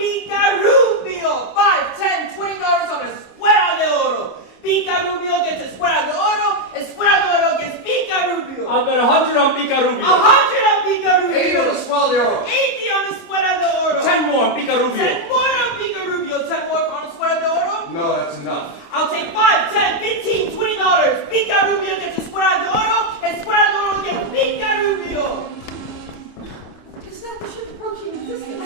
Pica Rubio! 5, 10, $20 on Escuela de Oro. Pica Rubio gets Escuela de Oro. Escuela de Oro gets Pica Rubio. I'll bet 100 on Pica Rubio. 100 on Pica Rubio. 80 on Escuela de Oro. 80 on Escuela de Oro. 10 more on Pica Rubio. 10 more on Pica Rubio. 10 more on Escuela de Oro. No, that's enough. I'll take 5, 10, 15, $20. Pica Rubio gets Escuela de Oro. Escuela de Oro gets Pica Rubio. Is that the ship approaching in this case?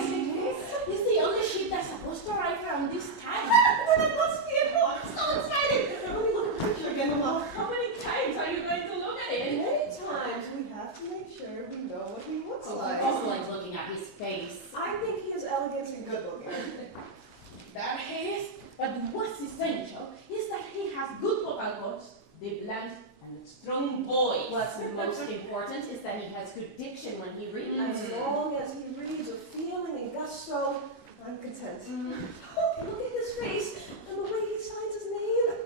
It's the only ship that's supposed to arrive around this time. Then it must be it. Oh, I'm so excited. Let me look at the picture again, Mama. How many times are you going to look at it? Many times we have to make sure we know what he looks like. Also like looking at his face. I think he is elegant and good looking. That he is, but what's essential is that he has good vocal cords, deep lungs, and a strong voice. What's most important is that he has good diction when he reads. As long as he reads with feeling and gusto, I'm content. Oh, look at his face and the way he signs his name.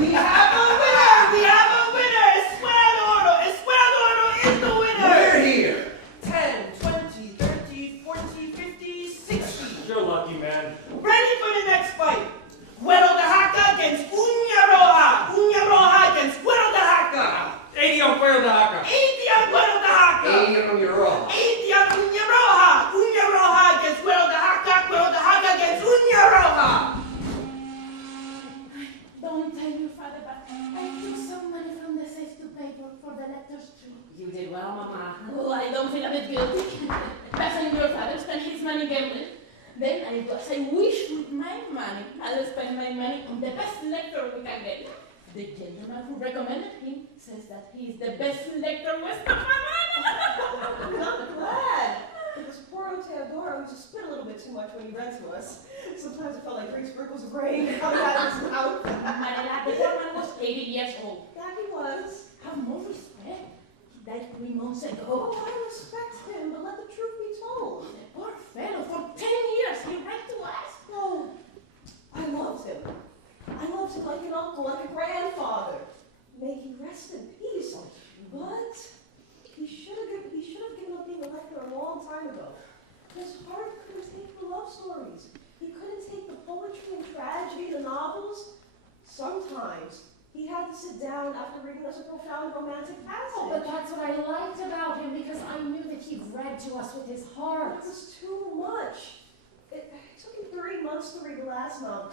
We have a winner! We have a winner! Escuela de Oro! Escuela de Oro is the winner! We're here. 10, 20, 30, 40, 50, 60. You're lucky, man. Ready for the next fight. Cuero de Jaca against Uña Roja. Uña Roja against Cuero de Jaca. 80 on Cuero de Jaca. 80 on Cuero de Jaca. 80 on your Roja. 80 on Uña Roja. Uña Roja against Cuero de Jaca. Cuero de Jaca against Uña Roja. Don't tell your father, but I took some money from the safe to pay for the lector's trip. You did well, Mama. Oh, I don't feel a bit guilty. Doesn't your father spend his money gambling? Then I do as I wish with my money. I'll spend my money on the best lector we can get. The gentleman who recommended him says that he is the best lector west of Havana. I'm glad. Because poor old Teodoro used to spit a little bit too much when he read to us. Sometimes it felt like 3 sprinkles of rain coming out of his mouth. Marital, the poor man was 80 years old. That he was. Have more respect. He died 3 months ago. Oh, I respect him, but let the truth be told. The poor fellow, for 10 years he read to us. No, I loved him. I loved him like an uncle, like a grandfather. May he rest in peace. But he should have given up being a lector a long time ago. His heart couldn't take the love stories. He couldn't take the poetry and tragedy, the novels. Sometimes he had to sit down after reading us a profound romantic passage. Oh, but that's what I liked about him, because I knew that he read to us with his heart. It was too much. It took him 3 months to read the last novel.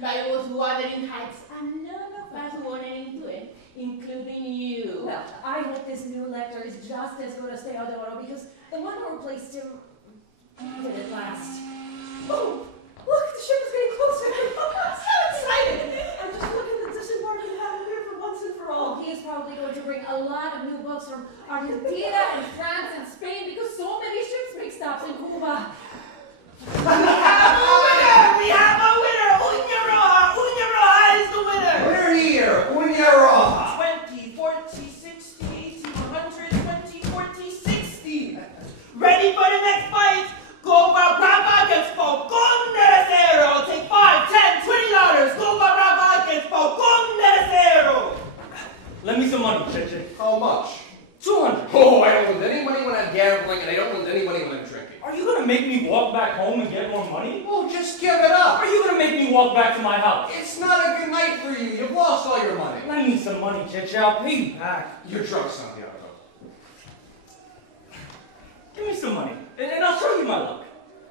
But it was Wuthering Heights, and none of us wanted into it, including you. Well, I hope this new lector is just as good as Teodoro, because the one who replaced him did it last. Oh, look, the ship is getting closer. I'm so excited. I'm just looking at disembarking happened here for once and for all. Oh, he is probably going to bring a lot of new books from Argentina and France and Spain, because so many ships make stops in Cuba. We have a winner! We have a winner! Uña Roja! Uña Roja is the winner! We're here. Uña Roja. 20, 40, 60, 80, 100, 20, 40, 60. Ready for the next fight? Copa Brava against Falcon de Acero. Take 5, 10, $20. Copa Brava against Falcon de Acero. Lend me some money, Cheche. How much? 200. Oh, I don't lend any money when I'm gambling, and I don't lend any money when I'm drinking. Are you gonna make me walk back home and get more money? Oh, just give it up. Are you gonna make me walk back to my house? It's not a good night for you. You've lost all your money. Lend me some money, Cheche. I'll pay you back. You're drunk, Santiago. Give me some money, and I'll show you my luck.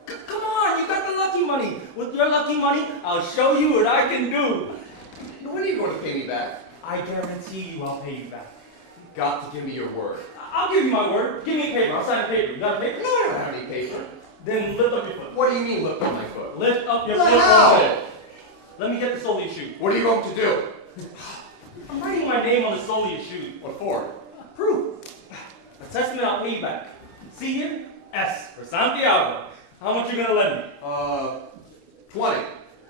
Come on, you got the lucky money. With your lucky money, I'll show you what I can do. When are you going to pay me back? I guarantee you I'll pay you back. You've got to give me your word. I'll give you my word. Give me a paper. I'll sign a paper. You got a paper? No, I don't have any paper. Then lift up your foot. What do you mean lift up my foot? Lift up your Well, foot. how? a bit. Let me get the sole of your shoe. What are you going to do? I'm writing my name on the sole of your shoe. What for? Proof. A testament I'll pay you back. See here? S for Santiago. How much you gonna lend me? 20.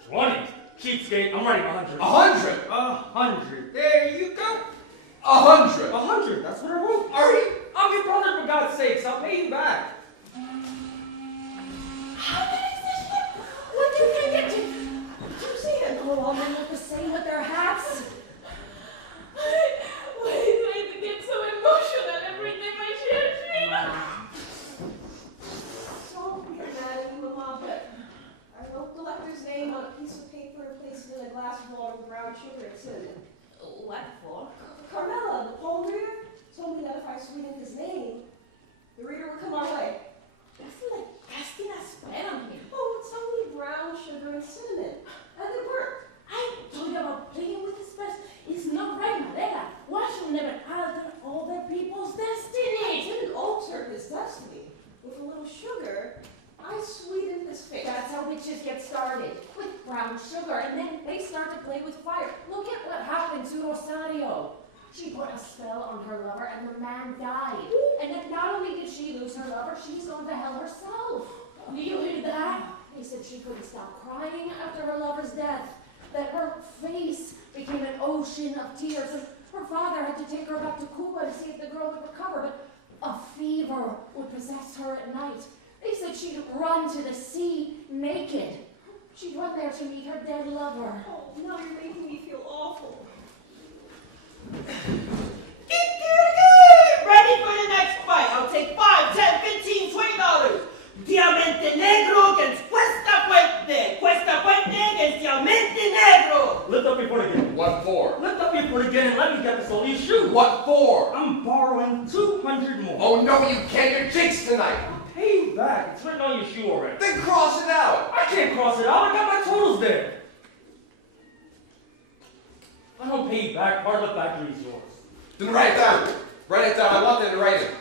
20. Cheapskate. I'm writing 100. 100. 100. There you go. 100. 100. That's what I wrote. Are you? I'm your brother, for God's sakes. I'll pay you back. How big is this ship? What do you think it did? Did you see it? Oh, all men look the same with their hats. Why do I get so emotional every time I share a dream? Don't be mad at me, Mama. glass of water with brown sugar and cinnamon. What for? Carmela, the poem reader, told me that if I sweetened his name, the reader would come our way. That's like casting a spell on him. Oh, it's only brown sugar and cinnamon. And it worked. I told you about playing with the spells. It's not right, Marital. One should never alter other people's I destiny. didn't alter his destiny. With a little sugar, I sweetened his face. That's how witches get started, with brown sugar, and then they start to play with fire. Look at what happened to Rosario. She put a spell on her lover, and the man died. And then not only did she lose her lover, she's gone to hell herself. Do you hear that? They said she couldn't stop crying after her lover's death, that her face became an ocean of tears, and her father had to take her back to Cuba to see if the girl would recover, but a fever would possess her at night. They said she'd run to the sea naked. She'd run there to meet her dead lover. Oh, now you're making me feel awful. Ready for the next fight. I'll take 5, 10, 15, $20. Diamante negro against Cuesta Puente. Cuesta Puente against Diamante negro. Lift up your foot again. What for? Lift up your foot again and let me get this all your shoe. What for? I'm borrowing 200 more. Oh, no, you can't. You're jinxed tonight. Pay back. It's written on your shoe already. Then cross it out. I can't cross it out. I got my totals there. If I don't pay you back, part of the factory is yours. Then write it down. Write it down. I want them to write it.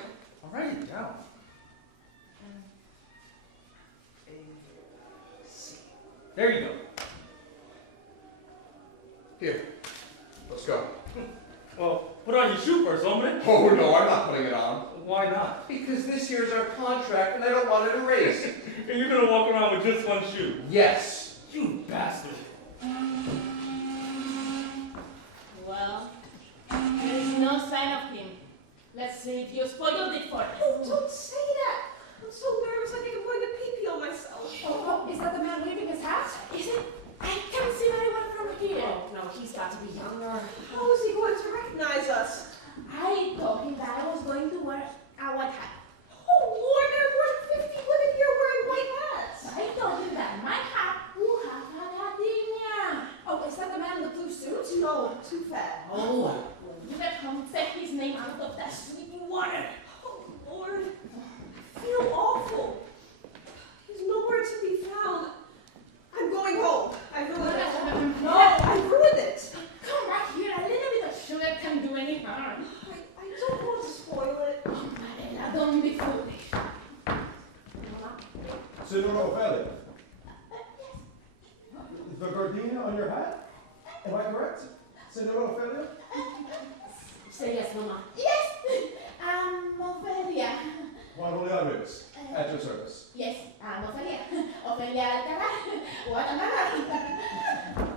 I'll write it down. There you go. Here. Let's go. Well, put on your shoe first, hombre. Oh, no, I'm not putting it on. Why not? Because this year's our contract and I don't want it erased. And you're gonna walk around with just one shoe. Yes. You bastard. Well, there is no sign of him. Let's see if you spoiled it for us. Oh, don't say that. I'm so nervous I think I'm going to pee-pee on myself. Oh, is that the man waving his hat? Is it? I can't see very well from here. Oh, no, he's got to be younger. How is he going to recognize us? I told him that I was going to wear a white hat. Oh, Lord, there are more than 50 women here wearing white hats. I told him that my hat will have a gardenia. Oh, is that the man in the blue suit? No, too fat. Oh, let him take his name out of that sleeping water. Oh, Lord. I feel awful. He's nowhere to be found. I'm going home. I ruined it. No, I ruined it. Come right here. A little bit of sugar can do any harm. I don't want to spoil it. Oh, Marital, don't be foolish. Senora Ophelia, the gardenia on your hat? Am I correct? Senora Ophelia? Say yes, Mama. Yes, Ophelia. Juan Julian Rivas, at your service. Yes, Ophelia. Ophelia Alcaraz. What an honor.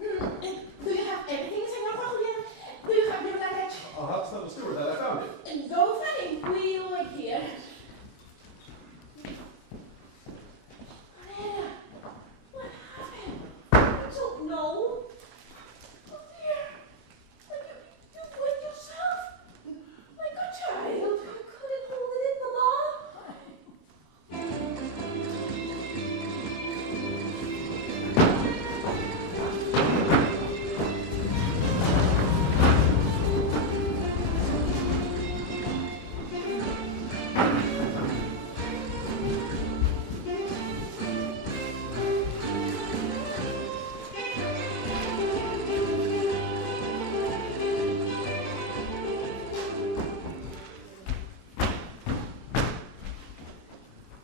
Do you have everything, Senor Juan Julian? Do you have your luggage? I'll have to tell the steward that I found it. Go for it. We'll wait here. Marital, what happened? I don't know. Oh dear. You wet yourself? Like a child. I couldn't hold it in, Mama.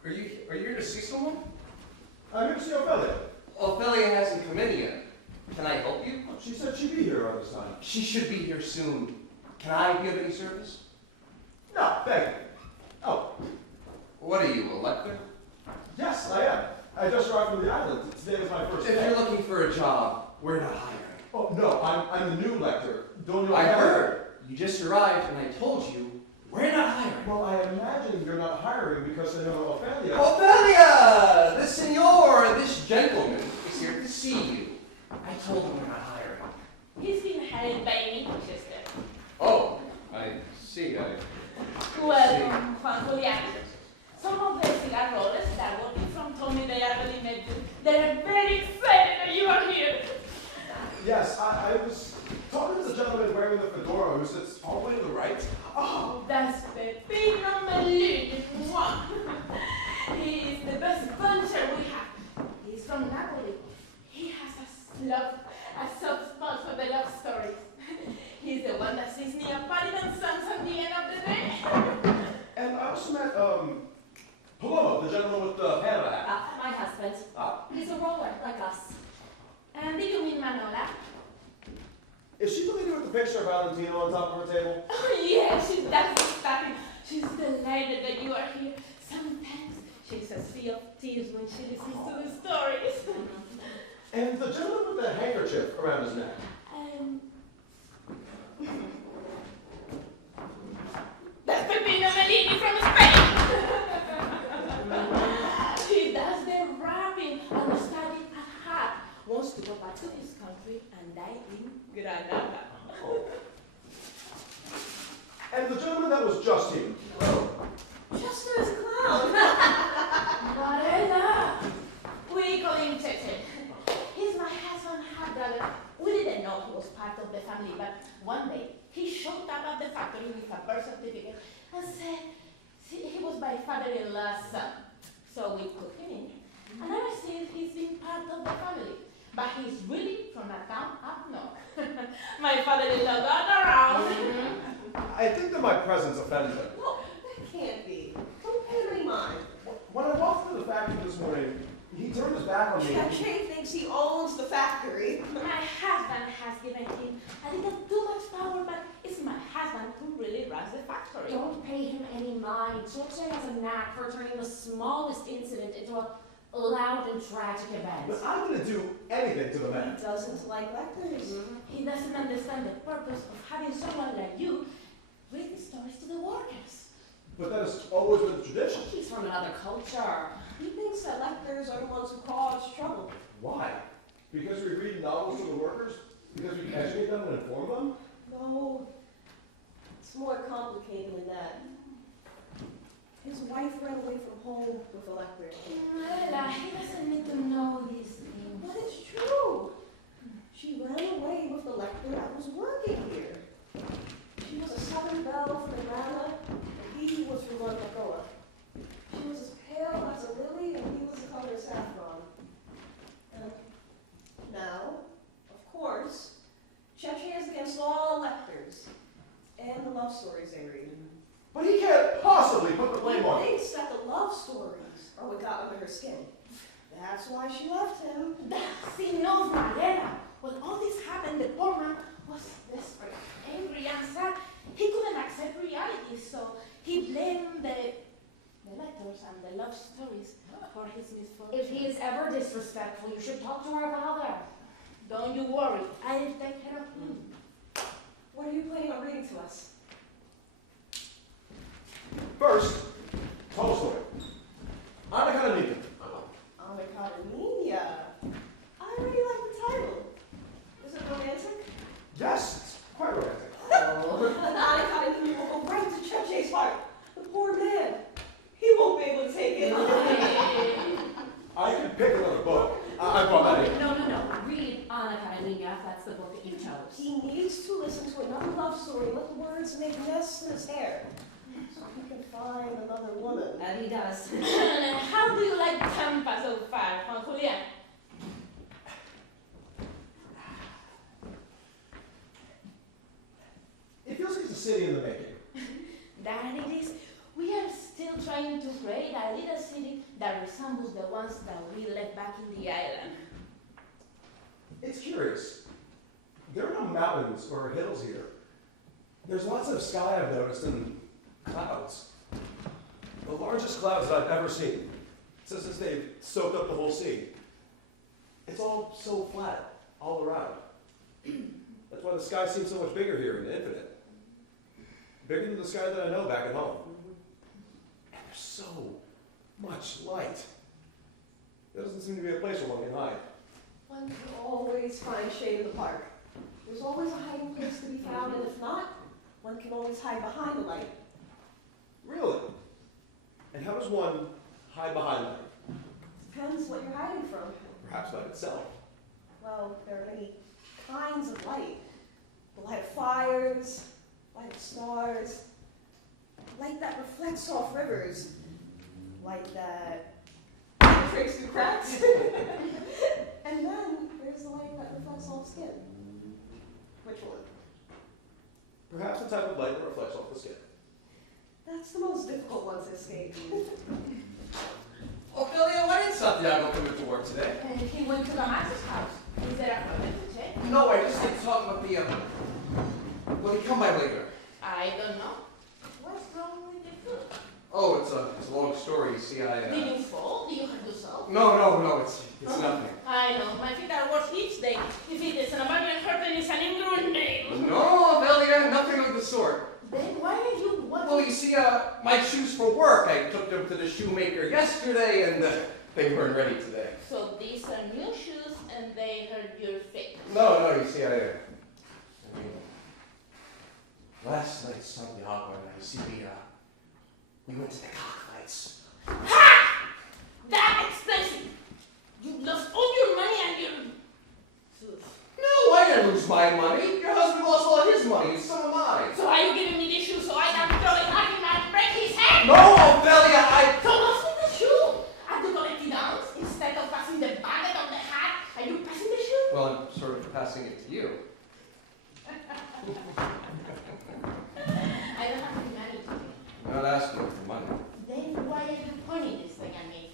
Are you here to see someone? I'm here to see Ophelia. Ophelia hasn't come in yet. Can I help you? She said she'd be here around this time. She should be here soon. Can I be of any service? No, thank you. Oh, What are you, a lector? yes, I am. I just arrived from the island. Today was my first If day. you're looking for a job, we're not hiring. Oh, no, I'm the new lector. Don't you I know? heard. You just arrived and I told you, we're not hiring. Well, I imagine you're not hiring because Senora Ophelia... Ophelia! This senor, this gentleman is here to see you. I told him we're not hiring. He's been hired by me, Chester. Oh, I see. Welcome, Juan Julian. Some of the cigar rollers that working from told me they are really met you. They are very excited that you are here. the picture of Valentino on top of her table? Oh, yeah, that's exactly. She's delighted that you are here. Sometimes she's a sea of tears when she listens to the stories. And the gentleman with the handkerchief around his neck. That's Peppino Mellini from Spain. He does the rapping and the study at heart. Wants to go back to his country and die in Granada. Oh. And the gentleman that was just here. Just as a clown. Marital. We call him Cheche. He's my husband's half brother. We didn't know he was part of the family, but one day he showed up at the factory with a birth certificate and said he was my father-in-law's son. So we put him in. And ever since he's been part of the family. But he's really from a town up north. My father-in-law got around. I think that my presence offends him. No, that can't be. Don't pay him any mind. When I walked through the factory this morning, he turned his back on me. Cheche thinks he owns the factory. My husband has given him a little too much power, but it's my husband who really runs the factory. Don't pay him any mind. Cheche has a knack for turning the smallest incident into a loud and tragic event. But I wouldn't do anything to the man. He doesn't like lectors. He doesn't understand the purpose of having someone like you read the stories to the workers. But that has always been the tradition. He's from another culture. He thinks that lectors are the ones who cause trouble. Why? Because we read novels to the workers? Because we educate them and inform them? No, it's more complicated than that. His wife ran away from home with a lector. Marital, he doesn't need to know these things. But it's true. She ran away with the lector that was working here. She was a Southern belle from Atlanta, and he was from North Dakota. She was as pale as a lily, and he was the color of saffron. And now, of course, Cheche is against all lectors and the love stories they read. But he can't possibly put the blame on He me. thinks that the love stories are what got under her skin. That's why she left him. He knows Marital. When all this happened, the poor man was desperate, angry, and sad. He couldn't accept reality, so he blamed the lectors and the love stories for his misfortune. If he is ever disrespectful, you should talk to our father. Don't you worry, I'll take care of him. What are you planning on reading to us? First, Tolstoy. Anna Karenina. Anna Karenina. I already like the title. Is it romantic? Yes, it's quite romantic. Anna Karenina will go right to Cheche's heart. The poor man. He won't be able to take it. I could pick another book. I brought that in. No. Read Anna Karenina if that's the book that you chose. He needs to listen to another love story. Let the words make nests in his hair. So he can find another woman. And he does. How do you like Tampa so far, Juan Julian? It feels like it's a city in the making. That it is. We are still trying to create a little city that resembles the ones that we left back in the island. It's curious. There are no mountains or hills here. There's lots of sky I've noticed and clouds. The largest clouds that I've ever seen. Since they've soaked up the whole sea. It's all so flat, all around. That's why the sky seems so much bigger here and infinite. Bigger than the sky that I know back at home. And there's so much light. There doesn't seem to be a place where one can hide. One can always find shade in the park. There's always a hiding place to be found, and if not, one can always hide behind the light. Really? And how does one hide behind light? Depends what you're hiding from. Perhaps light itself. Well, there are many kinds of light. The light of fires, light of stars, light that reflects off rivers, light that penetrates through cracks. And then there's the light that reflects off skin. Which one? Perhaps the type of light that reflects off the skin. That's the most difficult one to escape. Ophelia, why didn't Santiago come into work today? He went to the master's house. Is there a problem, Che? No, I just need to talk about the Will he come by later? I don't know. What's wrong with the food? Oh, it's a long story. You see, Did you fall? Did you hurt yourself? No, it's nothing. I know. My feet are worse each day. If it is an American hurt, then it's an England day. No, Velia, nothing of the sort. Then why are you Well, you see, my shoes for work, I took them to the shoemaker yesterday, and they weren't ready today. So these are new shoes, and they hurt your feet. No, you see, I mean, last night, Sunday, you see, we went to the cockfights. Ha! That expensive! You lost all your money and your shoes. No, I didn't lose my money. Your husband lost all his money, and so am I. So are you giving me the shoes so I can throw it at him and break his head? No, Ophelia, So what's with the shoe? Are you collecting ounce instead of passing the bucket on the hat? Are you passing the shoe? Well, I'm sort of passing it to you. I don't have any money to pay. I'm not asking for money. Then why are you pointing this thing at me?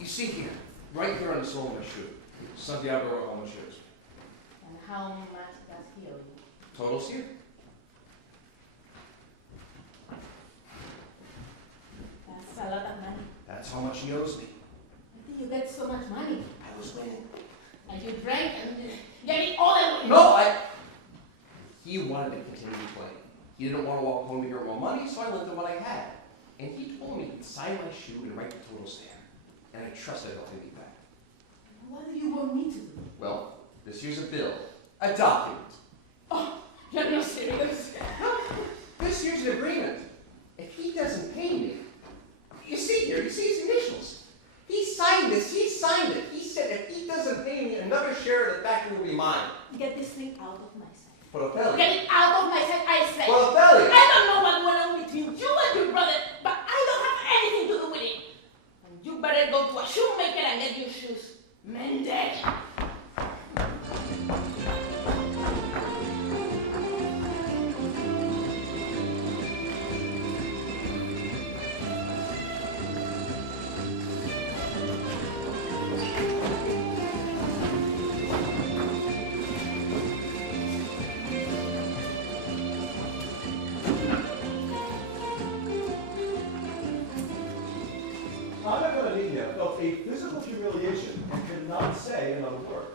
You see here, right here on the sole of my shoe, Santiago on my shoes. And how much does he owe you? Totals here. That's a lot of money. That's how much he owes me. How did you get so much money? I was winning. And you drank and get it all away. No, he wanted to continue playing. He didn't want to walk home to get more money, so I lent him what I had. And he told me he'd sign my shoe and write the totals there. And I trusted he'll pay me back. What do you want me to do? Well, this here's a bill. A document. Oh, you're not serious. This here's an agreement. If he doesn't pay me, you see here, you see his initials. He signed this, he signed it. He said if he doesn't pay me, another share of the factory will be mine. Get this thing out of my sight. But Ophelia. Get it out of my sight, I say. Well, Ophelia. I don't know what went on between you and your brother, but I don't have anything to do with it. And you better go to a shoemaker and get your shoes mended. Anna Karenina felt a physical humiliation and could not say another word.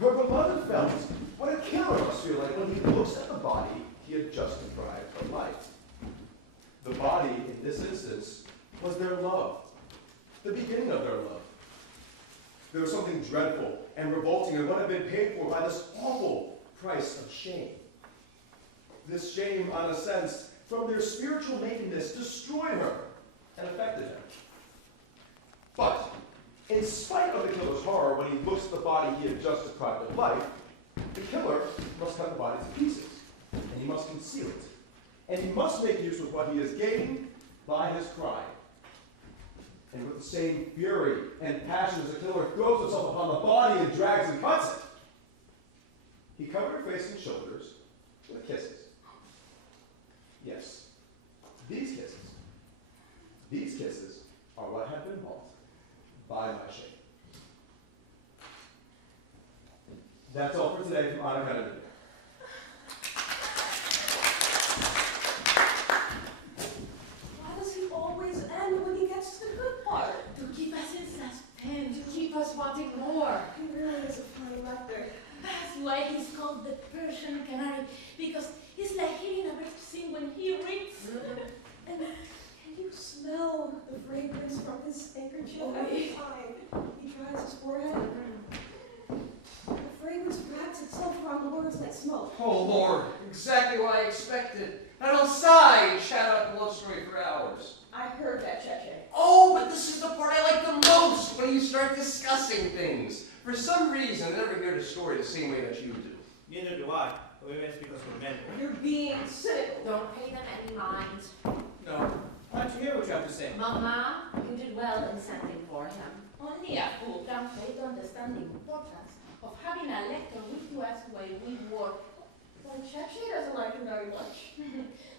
Her beloved felt what a killer must feel like when he looks at the body he had just deprived of life. The body, in this instance, was their love, the beginning of their love. There was something dreadful and revolting in what had been paid for by this awful price of shame. This shame, Anna sensed, from their spiritual nakedness, destroyed her and affected him. But, in spite of the killer's horror when he looks at the body he had just deprived of life, the killer must cut the body to pieces, and he must conceal it. And he must make use of what he has gained by his crime. And with the same fury and passion as the killer throws himself upon the body and drags and cuts it, he covered her face and shoulders with kisses. Yes, these kisses are what have been bought by my shame. That's all for today from Anna Karenina. Why does he always end when he gets to the good part? To keep us in suspense. To keep us wanting more. He really is a funny lector. That's why he's called the Persian canary, because it's like hearing a bird sing when he reads. And can you smell the fragrance from his handkerchief Oh, every yeah. time he dries his forehead? The fragrance wraps itself around the words like smoke. Oh, Lord, exactly what I expected. I don't sigh and chat out the love story for hours. I heard that, Cheche. Oh, but this is the part I like the most, when you start discussing things. For some reason, I never hear the story the same way that you do. Neither do I. Maybe it's because we're men. You're being cynical. Don't pay them any mind. No. Why don't you hear what you have to say? Mama, you did well in sending for him. Only a fool can fail to understand the importance of having a lector with you as while we work. Well, Cheche doesn't like him very much.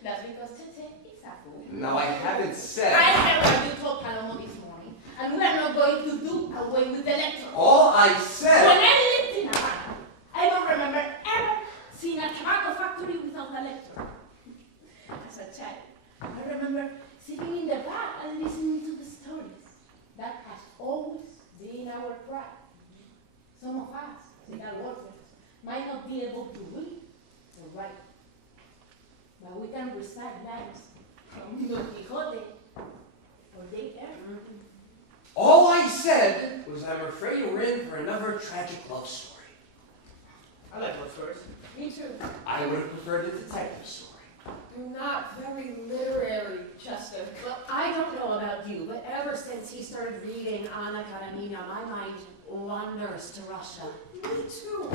That's because Tete is a fool. Now, I haven't said... I heard what you told Palomo this morning, and we are not going to do away with the lecture. All I When said... I lived in Havana, I don't remember ever seeing a tobacco factory in our craft. Some of us, cigar workers, might not be able to read or write, but we can recite lines from Don Quixote or Daycare. All I said was I'm afraid we're in for another tragic love story. I like love stories. Me too. I would have preferred a detective story. Not very literary, Chester. Well, I don't know about you, but ever since he started reading Anna Karenina, my mind wanders to Russia. Me too.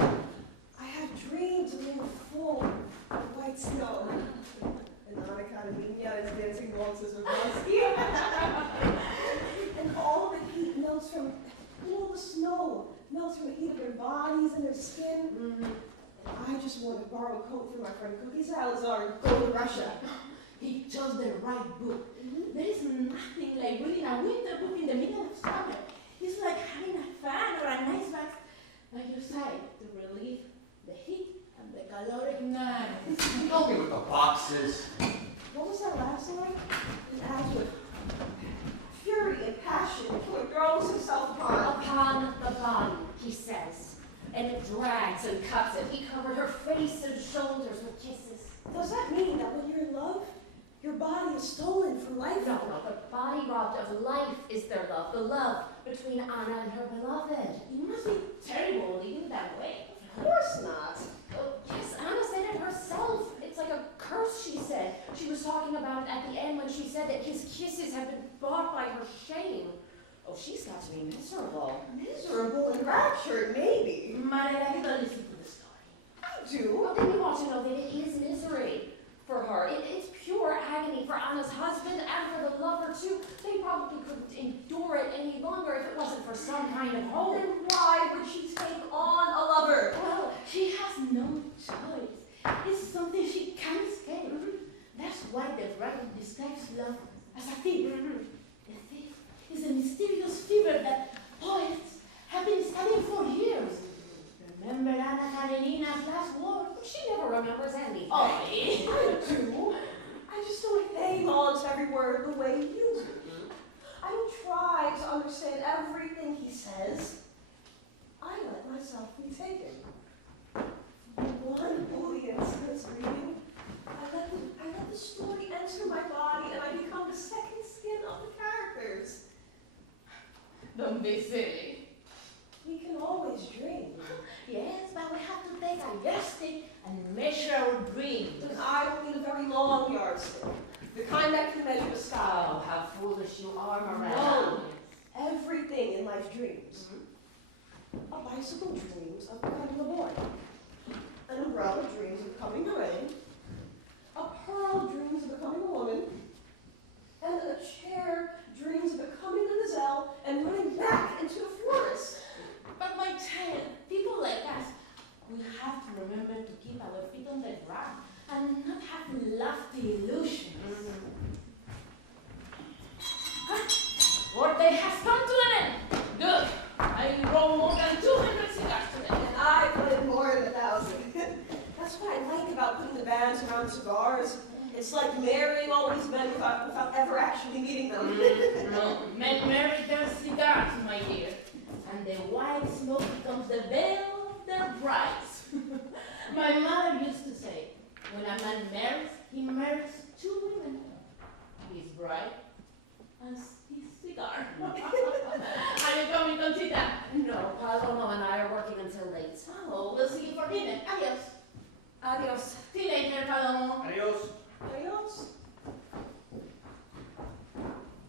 I have dreams of being full of white snow. And Anna Karenina is dancing waltzes with Rusty. And all the heat melts from, all the snow melts from the heat of their bodies and their skin. Mm-hmm. I just want to borrow a coat from my friend Cookie Salazar and go to Russia. He chose the right book. There is nothing like reading a winter book in the middle of summer. It's like having a fan or a nice box by your side to relieve the heat and the caloric nights. Help me with the boxes. What was that last line? It adds with fury and passion until it throws himself Upon the body, he says. And it drags and cuts it. He covered her face and shoulders with kisses. Does that mean that when you're in love, your body is stolen for life? No, the body robbed of life is their love. The love between Anna and her beloved. It must be terrible living that way. Of course not. Oh, yes, Anna said it herself. It's like a curse, she said. She was talking about it at the end when she said that his kisses have been bought by her shame. Oh, she's got to be miserable. Miserable and raptured, maybe. Marital, you don't listen to the story. I do. Well, then you want to know that it is misery for her. It's pure agony for Anna's husband and for the lover, too. They probably couldn't endure it any longer if it wasn't for some kind of hope. Then why would she take on a lover? Well, she has no choice. It's something she can't escape. That's why the writer describes love as a thief. A thief is a mysterious fever that poets have been studying for years. Remember Anna Karenina's last word? She never remembers anything. Oh, I do. I just don't hang on to every word the way you do. I don't try to understand everything he says. I let myself be taken. One bully instance reading, I let the story enter my body and I become the second skin of the characters. don't be silly. We can always dream. Yes, but we have to take a yardstick and measure our dreams. And I don't need a very long yardstick. The kind that can measure the sky. Oh, how foolish you are, Marital. No. Everything in life dreams. A bicycle dreams of becoming a boy. An umbrella dreams of becoming the rain. A pearl dreams of becoming a woman. And a chair dreams of becoming a gazelle and running back into the forest. But my child, people like us, we have to remember to keep our feet on the ground and not have lofty illusions. Workday has come to an end. Good. I rolled more than 200 cigars today. And I put in more than 1,000. That's what I like about putting the bands around cigars. It's like marrying all these men without ever actually meeting them. No, men marry their cigars, my dear. And the white smoke becomes the veil of their brides. My mother used to say, when a man marries, he marries 2 women. His bride and his cigar. Are you coming, Conchita? No, Paloma and I are working until late. Oh, we'll see you for dinner. Adios. Adios. See you later, Paloma. Adios. Adios.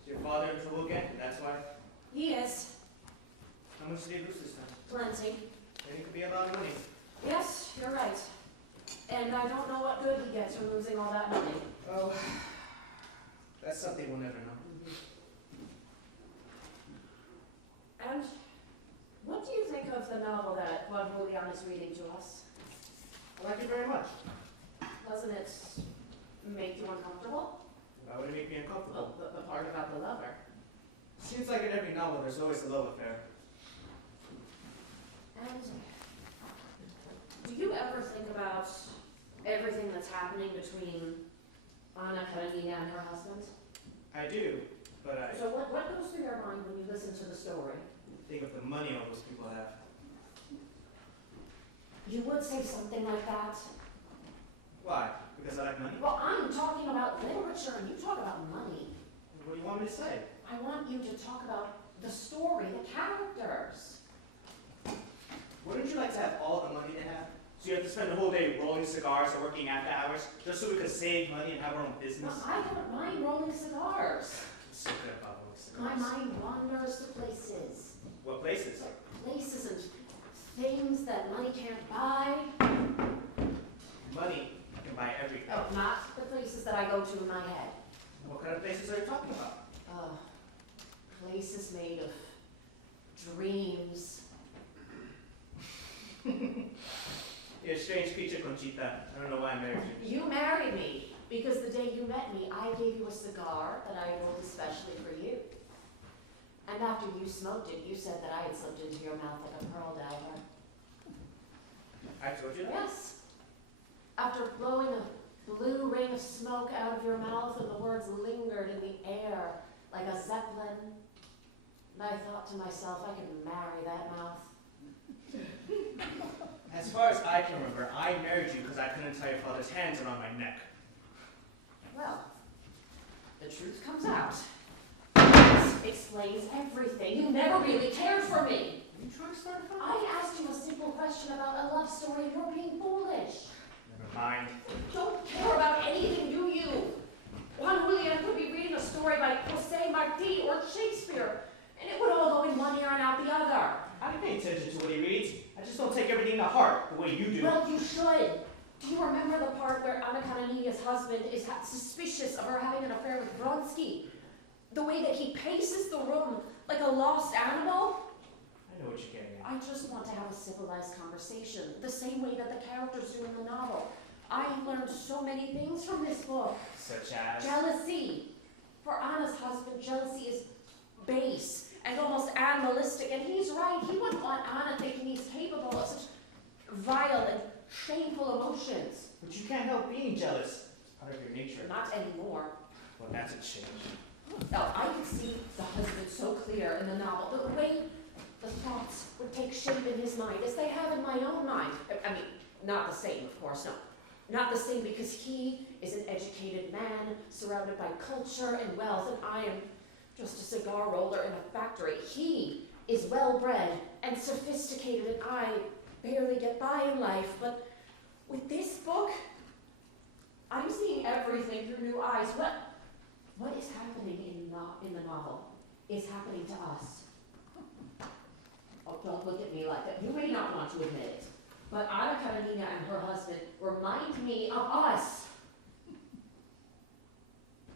Is your father in trouble again? That's why. He is. How much did he lose this time? Plenty. Then it could be a lot of money. Yes, you're right. And I don't know what good he gets from losing all that money. Oh, that's something we'll never know. And what do you think of the novel that Julian is reading to us? I like it very much. Doesn't it make you uncomfortable? Why would it make me uncomfortable? Well, the part about the lover. Seems like in every novel there's always a love affair. And do you ever think about everything that's happening between Anna Karenina and her husband? I do, but I So what goes through your mind when you listen to the story? think of the money all those people have. You would say something like that. Why? Because I like money? Well, I'm talking about literature, and you talk about money. What do you want me to say? I want you to talk about the story, the characters. Wouldn't you like to have all the money they have? So you have to spend the whole day rolling cigars or working after hours just so we could save money and have our own business? Well, I don't mind rolling cigars. I'm so good about rolling cigars. My mind wanders to places. What places? Places and things that money can't buy. Money can buy everything. Oh, not the places that I go to in my head. What kind of places are you talking about? Places made of dreams. You're a strange creature, Conchita. I don't know why I married you. You married me because the day you met me, I gave you a cigar that I rolled especially for you. And after you smoked it, you said that I had slipped into your mouth like a pearl diver. I told you that? Yes. After blowing a blue ring of smoke out of your mouth and the words lingered in the air like a zeppelin, and I thought to myself, I could marry that mouth. As far as I can remember, I married you because I couldn't tie your father's hands around my neck. Well, the truth comes out. This explains everything. You never really cared for me. Are you trying to start a fight? I asked you a simple question about a love story and you're being foolish. Never mind. You don't care about anything, do you? Juan Julian could be reading a story by Jose Marti or Shakespeare, and it would all go in one ear and out the other. I pay attention to what he reads. I just don't take everything to heart the way you do. Well, you should. Do you remember the part where Anna Karenina's husband is suspicious of her having an affair with Vronsky? The way that he paces the room like a lost animal? I know what you're getting at. I just want to have a civilized conversation, the same way that the characters do in the novel. I learned so many things from this book. Such as? Jealousy. For Anna's husband, jealousy is base and almost animalistic, and he's right. He wouldn't want Anna thinking he's capable of such vile and shameful emotions. But you can't help being jealous. It's part of your nature. Not anymore. Well, that's a change. Oh, I could see the husband so clear in the novel. The way the thoughts would take shape in his mind as they have in my own mind. I mean, not the same, of course, no. Not the same because he is an educated man surrounded by culture and wealth, and I am just a cigar roller in a factory. He is well-bred and sophisticated, and I barely get by in life. But with this book, I'm seeing everything through new eyes. What is happening in the novel is happening to us. Oh, don't look at me like that. You may not want to admit it, but Anna Karenina and her husband remind me of us.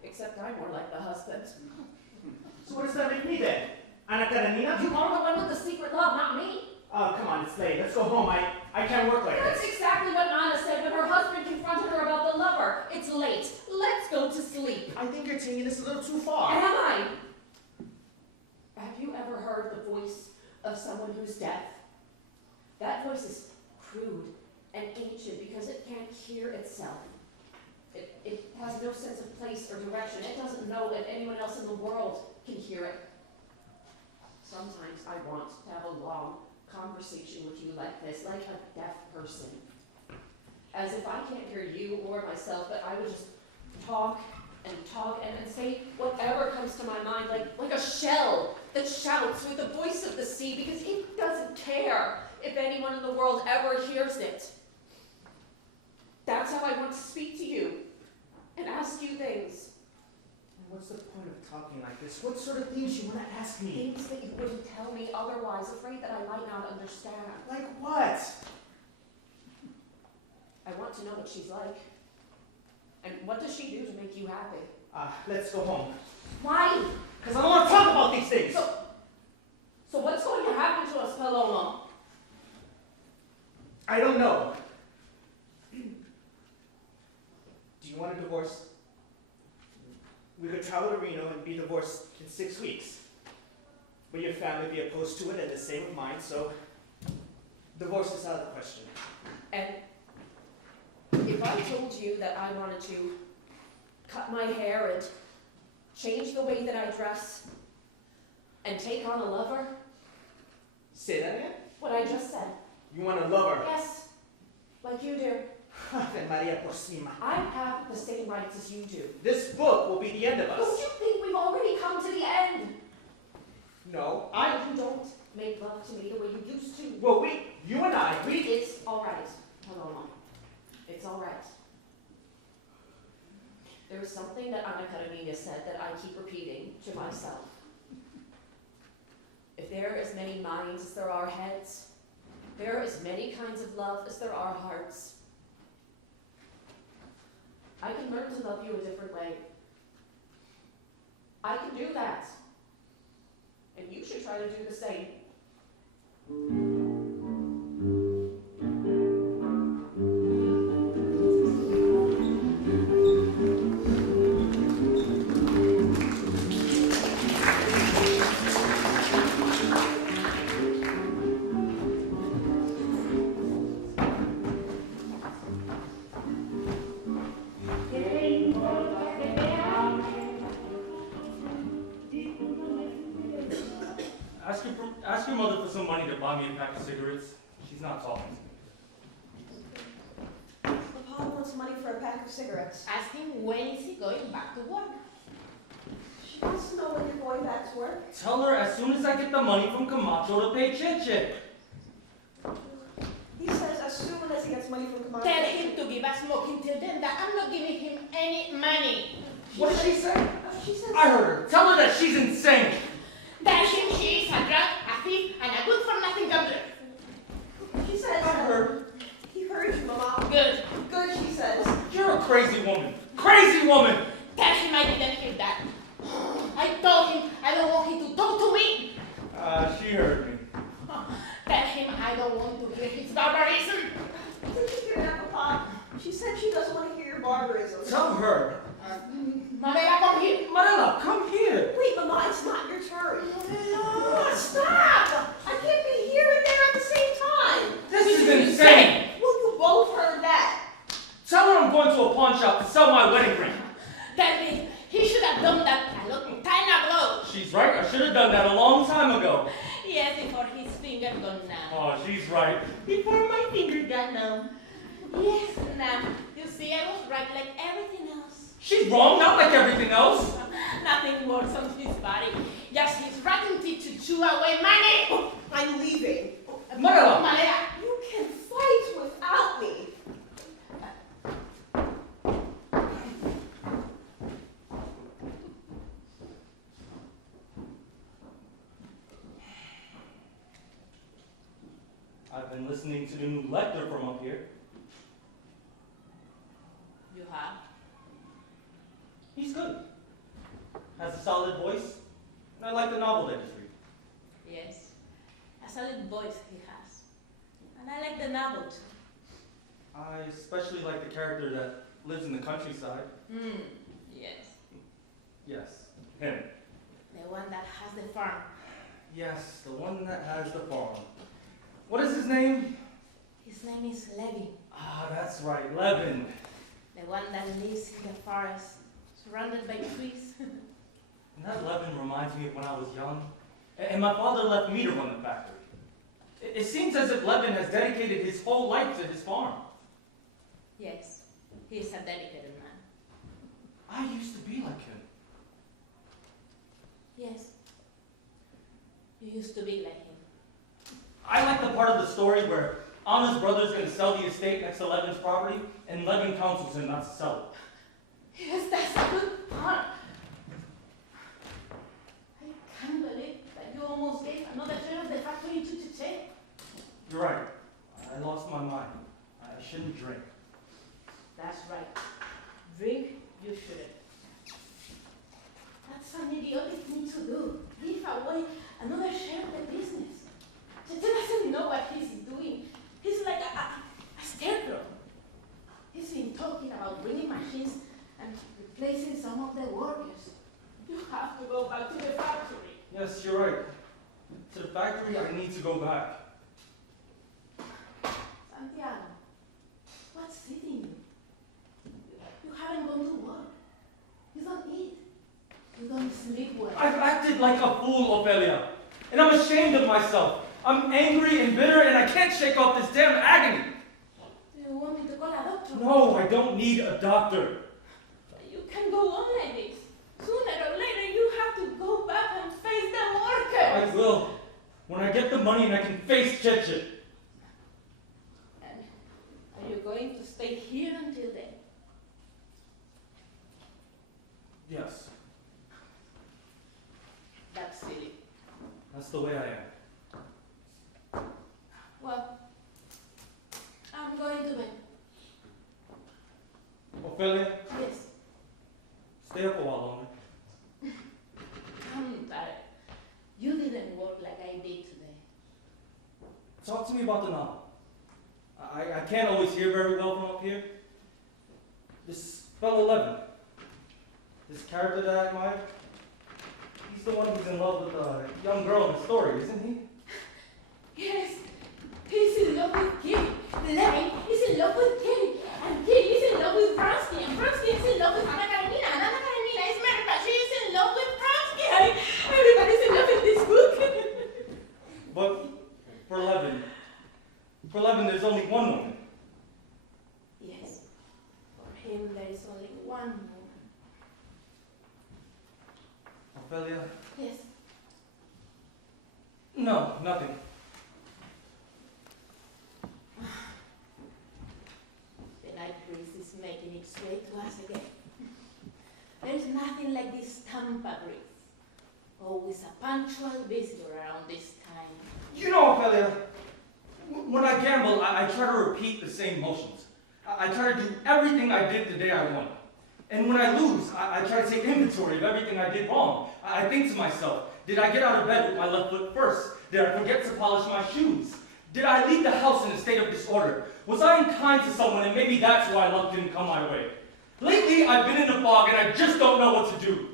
Except I'm more like the husband. So what does that make me then? Anna Karenina? You are the one with the secret love, not me. Oh, come on, it's late. Let's go home. I can't work like That's this. exactly what Anna said when her husband confronted her about the lover. It's late. Let's go to sleep. I think you're taking this a little too far. Am I? Have you ever heard the voice of someone who's deaf? That voice is crude and ancient because it can't hear itself. It has no sense of place or direction. It doesn't know if anyone else in the world can hear it. Sometimes I want to have a long conversation with you like this, like a deaf person. As if I can't hear you or myself, but I would just talk and say whatever comes to my mind, like a shell that shouts with the voice of the sea because it doesn't care if anyone in the world ever hears it. That's how I want to speak to you and ask you things. What's the point of talking like this? What sort of things you want to ask me? Things that you wouldn't tell me otherwise, afraid that I might not understand. Like what? I want to know what she's like. And what does she do to make you happy? Let's go home. Why? Because I don't want to talk about these things. So what's going to happen to us, Paloma? I don't know. Do you want a divorce? We could travel to Reno and be divorced in 6 weeks. But your family would be opposed to it and the same with mine, so divorce is out of the question. And if I told you that I wanted to cut my hair and change the way that I dress and take on a lover, Say that again? What I just said. You want to love her? Yes, like you do. Ave Maria Porcima. I have the same rights as you do. This book will be the end of Don't us. you think we've already come to the end? No, You don't make love to me the way you used to. Well, you and I, It's all right, Paloma. It's all right. There is something that Anna Karenina said that I keep repeating to myself. If there are as many minds as there are heads, there are as many kinds of love as there are hearts. I can learn to love you a different way. I can do that. And you should try to do the same. Ask your mother for some money to buy me a pack of cigarettes. She's not talking to me. Papa wants money for a pack of cigarettes. Ask him when is he going back to work. She wants to know when you're going back to work. Tell her as soon as I get the money from Camacho to pay Chiche. He says as soon as he gets money from Camacho. Tell him to give us smoking till then, that I'm not giving him any money. What did she say? She says. I heard her. Tell her that she's insane. Tell him she is a drug, a thief, and a good-for-nothing gambler. She says. I heard. He heard you, Mama. Good. Good, she says. You're a crazy woman. Crazy woman! Tell him I didn't hear that. I told him I don't want him to talk to me. She heard me. Tell him I don't want to hear his barbarism. Didn't you hear that, Papa? She said she doesn't want to hear your barbarism. Tell her. Marela, come here. Marilla, come here. Wait, Mama, it's not your turn. No. Stop! I can't be here and there at the same time. This is insane. Well, you both heard that. Tell her I'm going to a pawn shop to sell my wedding ring. Tell me, he should have done that a long time ago. She's right. I should have done that a long time ago. Yes, before his finger gone numb. Oh, she's right. Before my finger got numb. Yes, now, you see, I was right like everything else. She's wrong, not like everything else. Nothing works on his body. Just his rotten teeth to chew away money. I'm leaving. Marilla. Malera. You can fight without me. I've been listening to the new lector from up here. You have? He's good. Has a solid voice. And I like the novel they just read. Yes. A solid voice he has. And I like the novel too. I especially like the character that lives in the countryside. Yes. Yes, him. The one that has the farm. Yes, the one that has the farm. What is his name? His name is Levin. Ah, that's right, Levin. The one that lives in the forest, surrounded by trees. And that Levin reminds me of when I was young. And my father left me to run the factory. It seems as if Levin has dedicated his whole life to his farm. Yes, he is a dedicated man. I used to be like him. Yes, you used to be like him. I like the part of the story where Anna's brother's going to sell the estate next to Levin's property, and Levin counsels him not to sell it. Yes, that's a good part. I can't believe that you almost gave another share of the factory to Chiche. You're right. I lost my mind. I shouldn't drink. That's right. Drink, you shouldn't. That's an idiotic thing to do. Give away another share of the business. Chiche doesn't know what he's doing. He's like a scarecrow. He's been talking about bringing machines and replacing some of the workers. You have to go back to the factory. Yes, you're right. To the factory, I need to go back. Santiago, what's eating you? You haven't gone to work. You don't eat. You don't sleep well. I've acted like a fool, Ophelia. And I'm ashamed of myself. I'm angry and bitter, and I can't shake off this damn agony. Do you want me to call a doctor? No, I don't need a doctor. But you can go on like this. Sooner or later, you have to go back and face the workers. I will. When I get the money and I can face Cheche. And are you going to stay here until then? Yes, That's silly. that's the way I am. Well, I'm going to bed. Ophelia, Yes, stay up a while longer. I'm tired. You didn't work like I did today. Talk to me about the novel. I can't always hear very well from up here. This fellow Levin, this character that I admire, he's the one who's in love with a young girl in the story, isn't he? Yes, he's in love with Kitty. Levin is in love with Kitty. And Kitty is in love with Fransky. And Fransky is in love with Anna Karenina. And Anna Karenina is Marital. She is in love with Fransky. Everybody's in love with this book. But for Levin, there's only one woman. Yes, for him there is only one woman. Ophelia? Yes. No, nothing. The night breeze is making its way to us again. There's nothing like this Tampa breeze. Always a punctual visitor around this time. You know, Ophelia, when I gamble, I try to repeat the same motions. I try to do everything I did the day I won. And when I lose, I try to take inventory of everything I did wrong. I think to myself, did I get out of bed with my left foot first? Did I forget to polish my shoes? Did I leave the house in a state of disorder? Was I unkind to someone and maybe that's why luck didn't come my way? Lately, I've been in a fog and I just don't know what to do.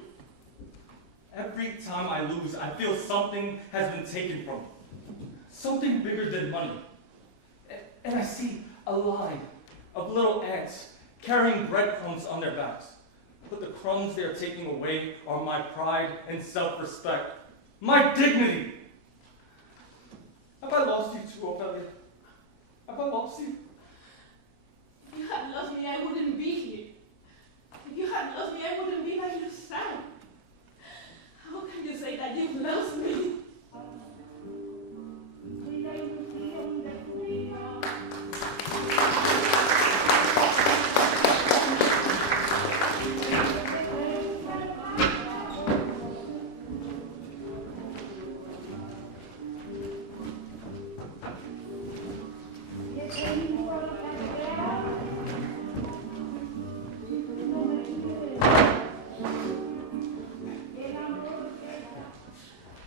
Every time I lose, I feel something has been taken from me. Something bigger than money. And I see a line of little ants carrying breadcrumbs on their backs. But the crumbs they are taking away are my pride and self-respect. My dignity. Have I lost you too, Ophelia? Have I lost you? If you had lost me, I wouldn't be here. If you had lost me, I wouldn't be by your side. How can you say that you've lost me?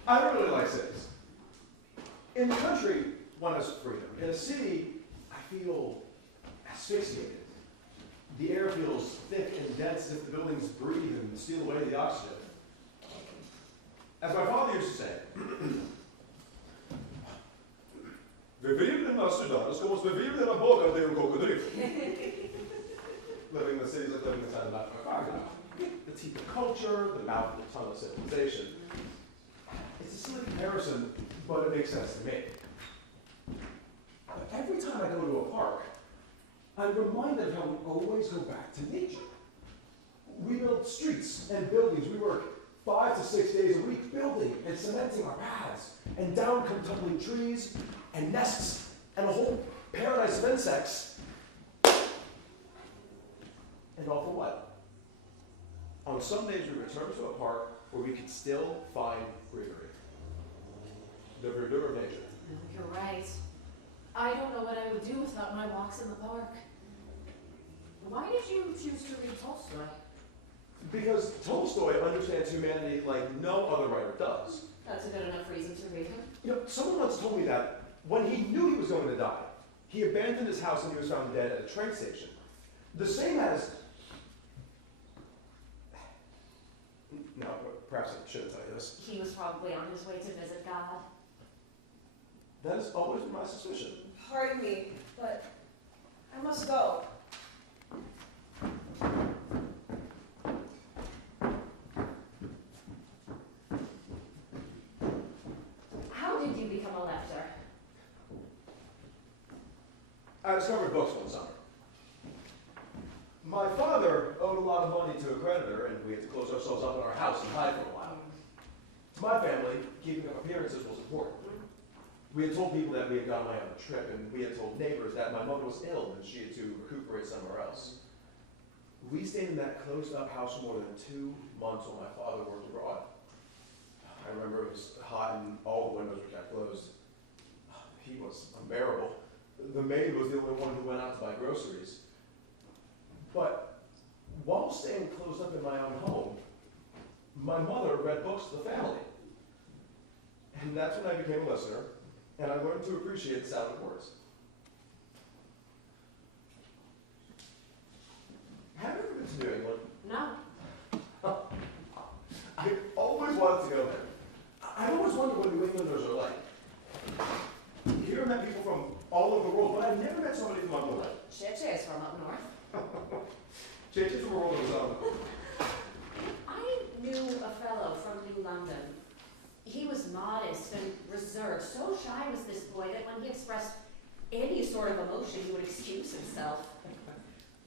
I don't really like cities. In the country, one has freedom. In a city, I feel asphyxiated. The air feels thick and dense as if the buildings breathe and steal away the oxygen. As my father used to say, vivir en las ciudades como vivir en la boca de un cocodrilo. Living in the city is like living inside the mouth of a crocodile. The teeth of culture, the mouth of the tongue of civilization. It's a silly comparison, but it makes sense to me. But every time I go to a park, I'm reminded of how we always go back to nature. We build streets and buildings. We work 5 to 6 days a week building and cementing our paths. And down come tumbling trees and nests and a whole paradise of insects. And all for what? On some days we return to a park where we can still find greenery. The verdure of nature. You're right. I don't know what I would do without my walks in the park. Why did you choose to read Tolstoy? Because Tolstoy understands humanity like no other writer does. That's a good enough reason to read him. You know, someone once told me that when he knew he was going to die, he abandoned his house and he was found dead at a train station. The same as... No, perhaps I shouldn't tell you this. He was probably on his way to visit God. That has always been my suspicion. Pardon me, but I must go. How did you become a lector? I discovered books one summer. My father owed a lot of money to a creditor, and we had to close ourselves up in our house and hide for a while. To my family, keeping up appearances was important. We had told people that we had gone away on a trip, and we had told neighbors that my mother was ill and she had to recuperate somewhere else. We stayed in that closed-up house for more than 2 months while my father worked abroad. I remember it was hot and all the windows were kept closed. He was unbearable. The maid was the only one who went out to buy groceries. But while staying closed up in my own home, my mother read books to the family. And that's when I became a listener, and I learned to appreciate the sound of words. Have you ever been to New England? No. I always wanted to go there. I always wondered what New Englanders are like. Here I met people from all over the world, but I've never met somebody from up north. Cheche is from up north. JJ's from a world of his own. I knew a fellow from New London. He was modest and reserved. So shy was this boy that when he expressed any sort of emotion, he would excuse himself.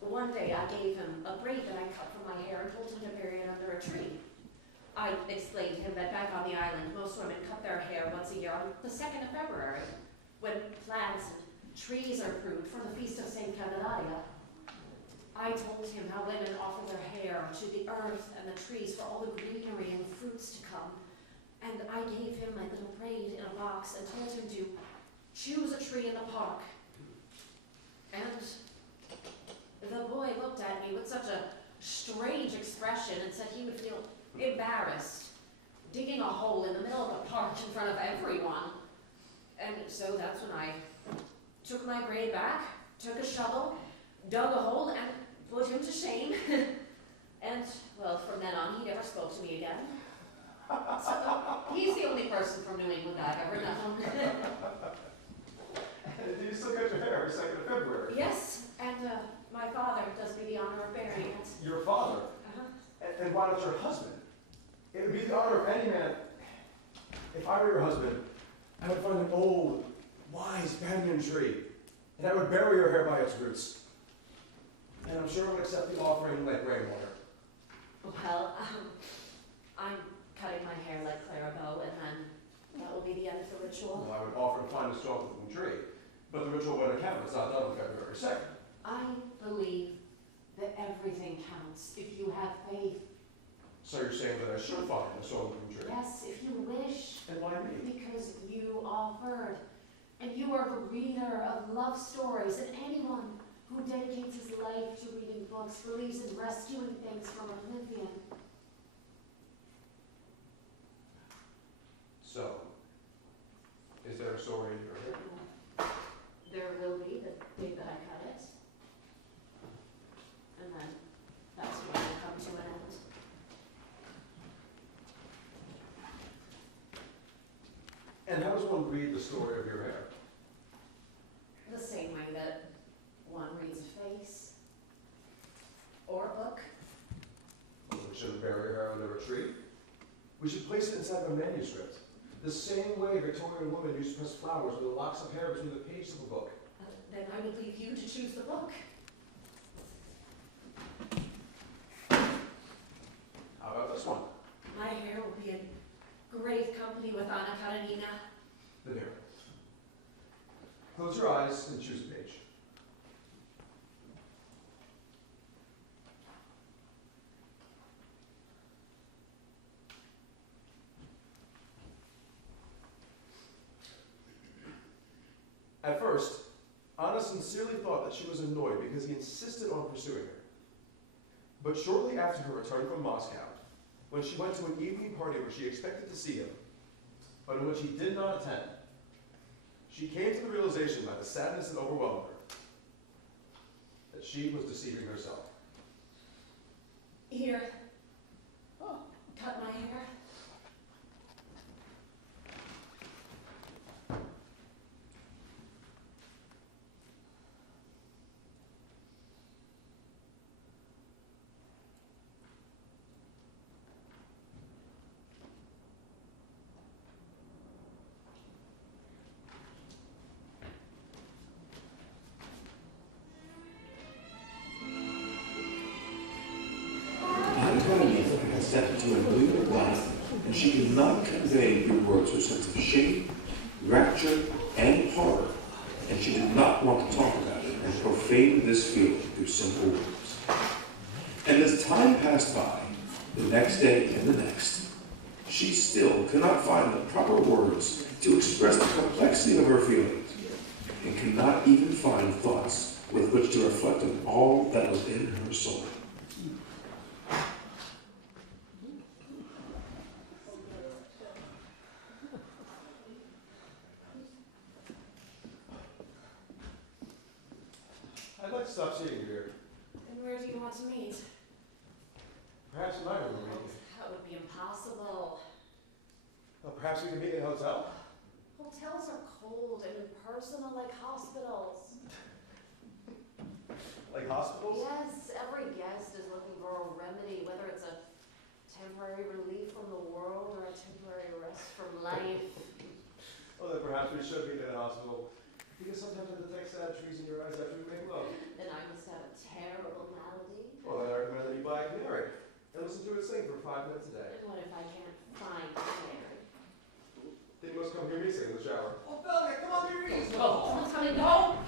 One day I gave him a braid that I cut from my hair and told him to bury it under a tree. I explained to him that back on the island, most women cut their hair once a year on the 2nd of February, when plants and trees are pruned for the feast of St. Candelaria. I told him how women offer their hair to the earth and the trees for all the greenery and fruits to come. And I gave him my little braid in a box and told him to choose a tree in the park. And the boy looked at me with such a strange expression and said he would feel embarrassed digging a hole in the middle of the park in front of everyone. And so that's when I took my braid back, took a shovel, dug a hole, and put him to shame. And, well, from then on, he never spoke to me again. So, he's the only person from New England I've ever known. Do you still cut your hair every 2nd of February? Yes, and my father does me the honor of burying it. Your father? And why not your husband? It would be the honor of any man. If I were your husband, I would find an old, wise banyan tree, and I would bury your hair by its roots. And I'm sure I would accept the offering like rainwater. Well, I'm cutting my hair like Clarabeau, and then that will be the end of the ritual. Well, I would offer to find a strong-looking tree, but the ritual wouldn't count if it's not done on February 2nd. I believe that everything counts if you have faith. So you're saying that I should find a strong-looking tree? Yes, if you wish. And why me? Because you offered, and you are the reader of love stories, and anyone who dedicates his life to reading books believes in rescuing things from oblivion. So, is there a story in your hair? There will be the day that I cut it, and then that's when it will come to an end. And how does one read the story of your hair? The same way that one reads a face or a book. Well, we shouldn't bury your hair under a tree. We should place it inside of a manuscript. The same way Victorian women used to press flowers with the locks of hair between the pages of a book. Then I would leave you to choose the book. How about this one? My hair will be in great company with Anna Karenina. Then here. Close your eyes and choose a page. At first, Anna sincerely thought that she was annoyed because he insisted on pursuing her. But shortly after her return from Moscow, when she went to an evening party where she expected to see him, but in which he did not attend, she came to the realization by the sadness that overwhelmed her that she was deceiving herself. Here. Oh, cut my hair. to a new life, and she cannot convey through words her sense of shame, rapture, and horror, and she did not want to talk about it and profane this feeling through simple words. And as time passed by, the next day and the next, she still cannot find the proper words to express the complexity of her feelings, and cannot even find thoughts with which to reflect on all that was in her soul. I'd like to stop seeing you here. And where do you want to meet? Perhaps in my room, maybe. That would be impossible. Well, perhaps we can meet in a hotel? Hotels are cold and impersonal like hospitals. Like hospitals? Yes, every guest is looking for a remedy, whether it's a temporary relief from the world or a temporary rest from life. Well, then perhaps we should meet in a hospital. Because sometimes I detect sad trees in your eyes after we make love. Then I must have a terrible malady. Well, then I recommend that you buy a canary and listen to it sing for 5 minutes a day. And what if I can't find a canary? Then you must come hear me sing in the shower. Oh, Belga, come on, your ears. Someone's coming home.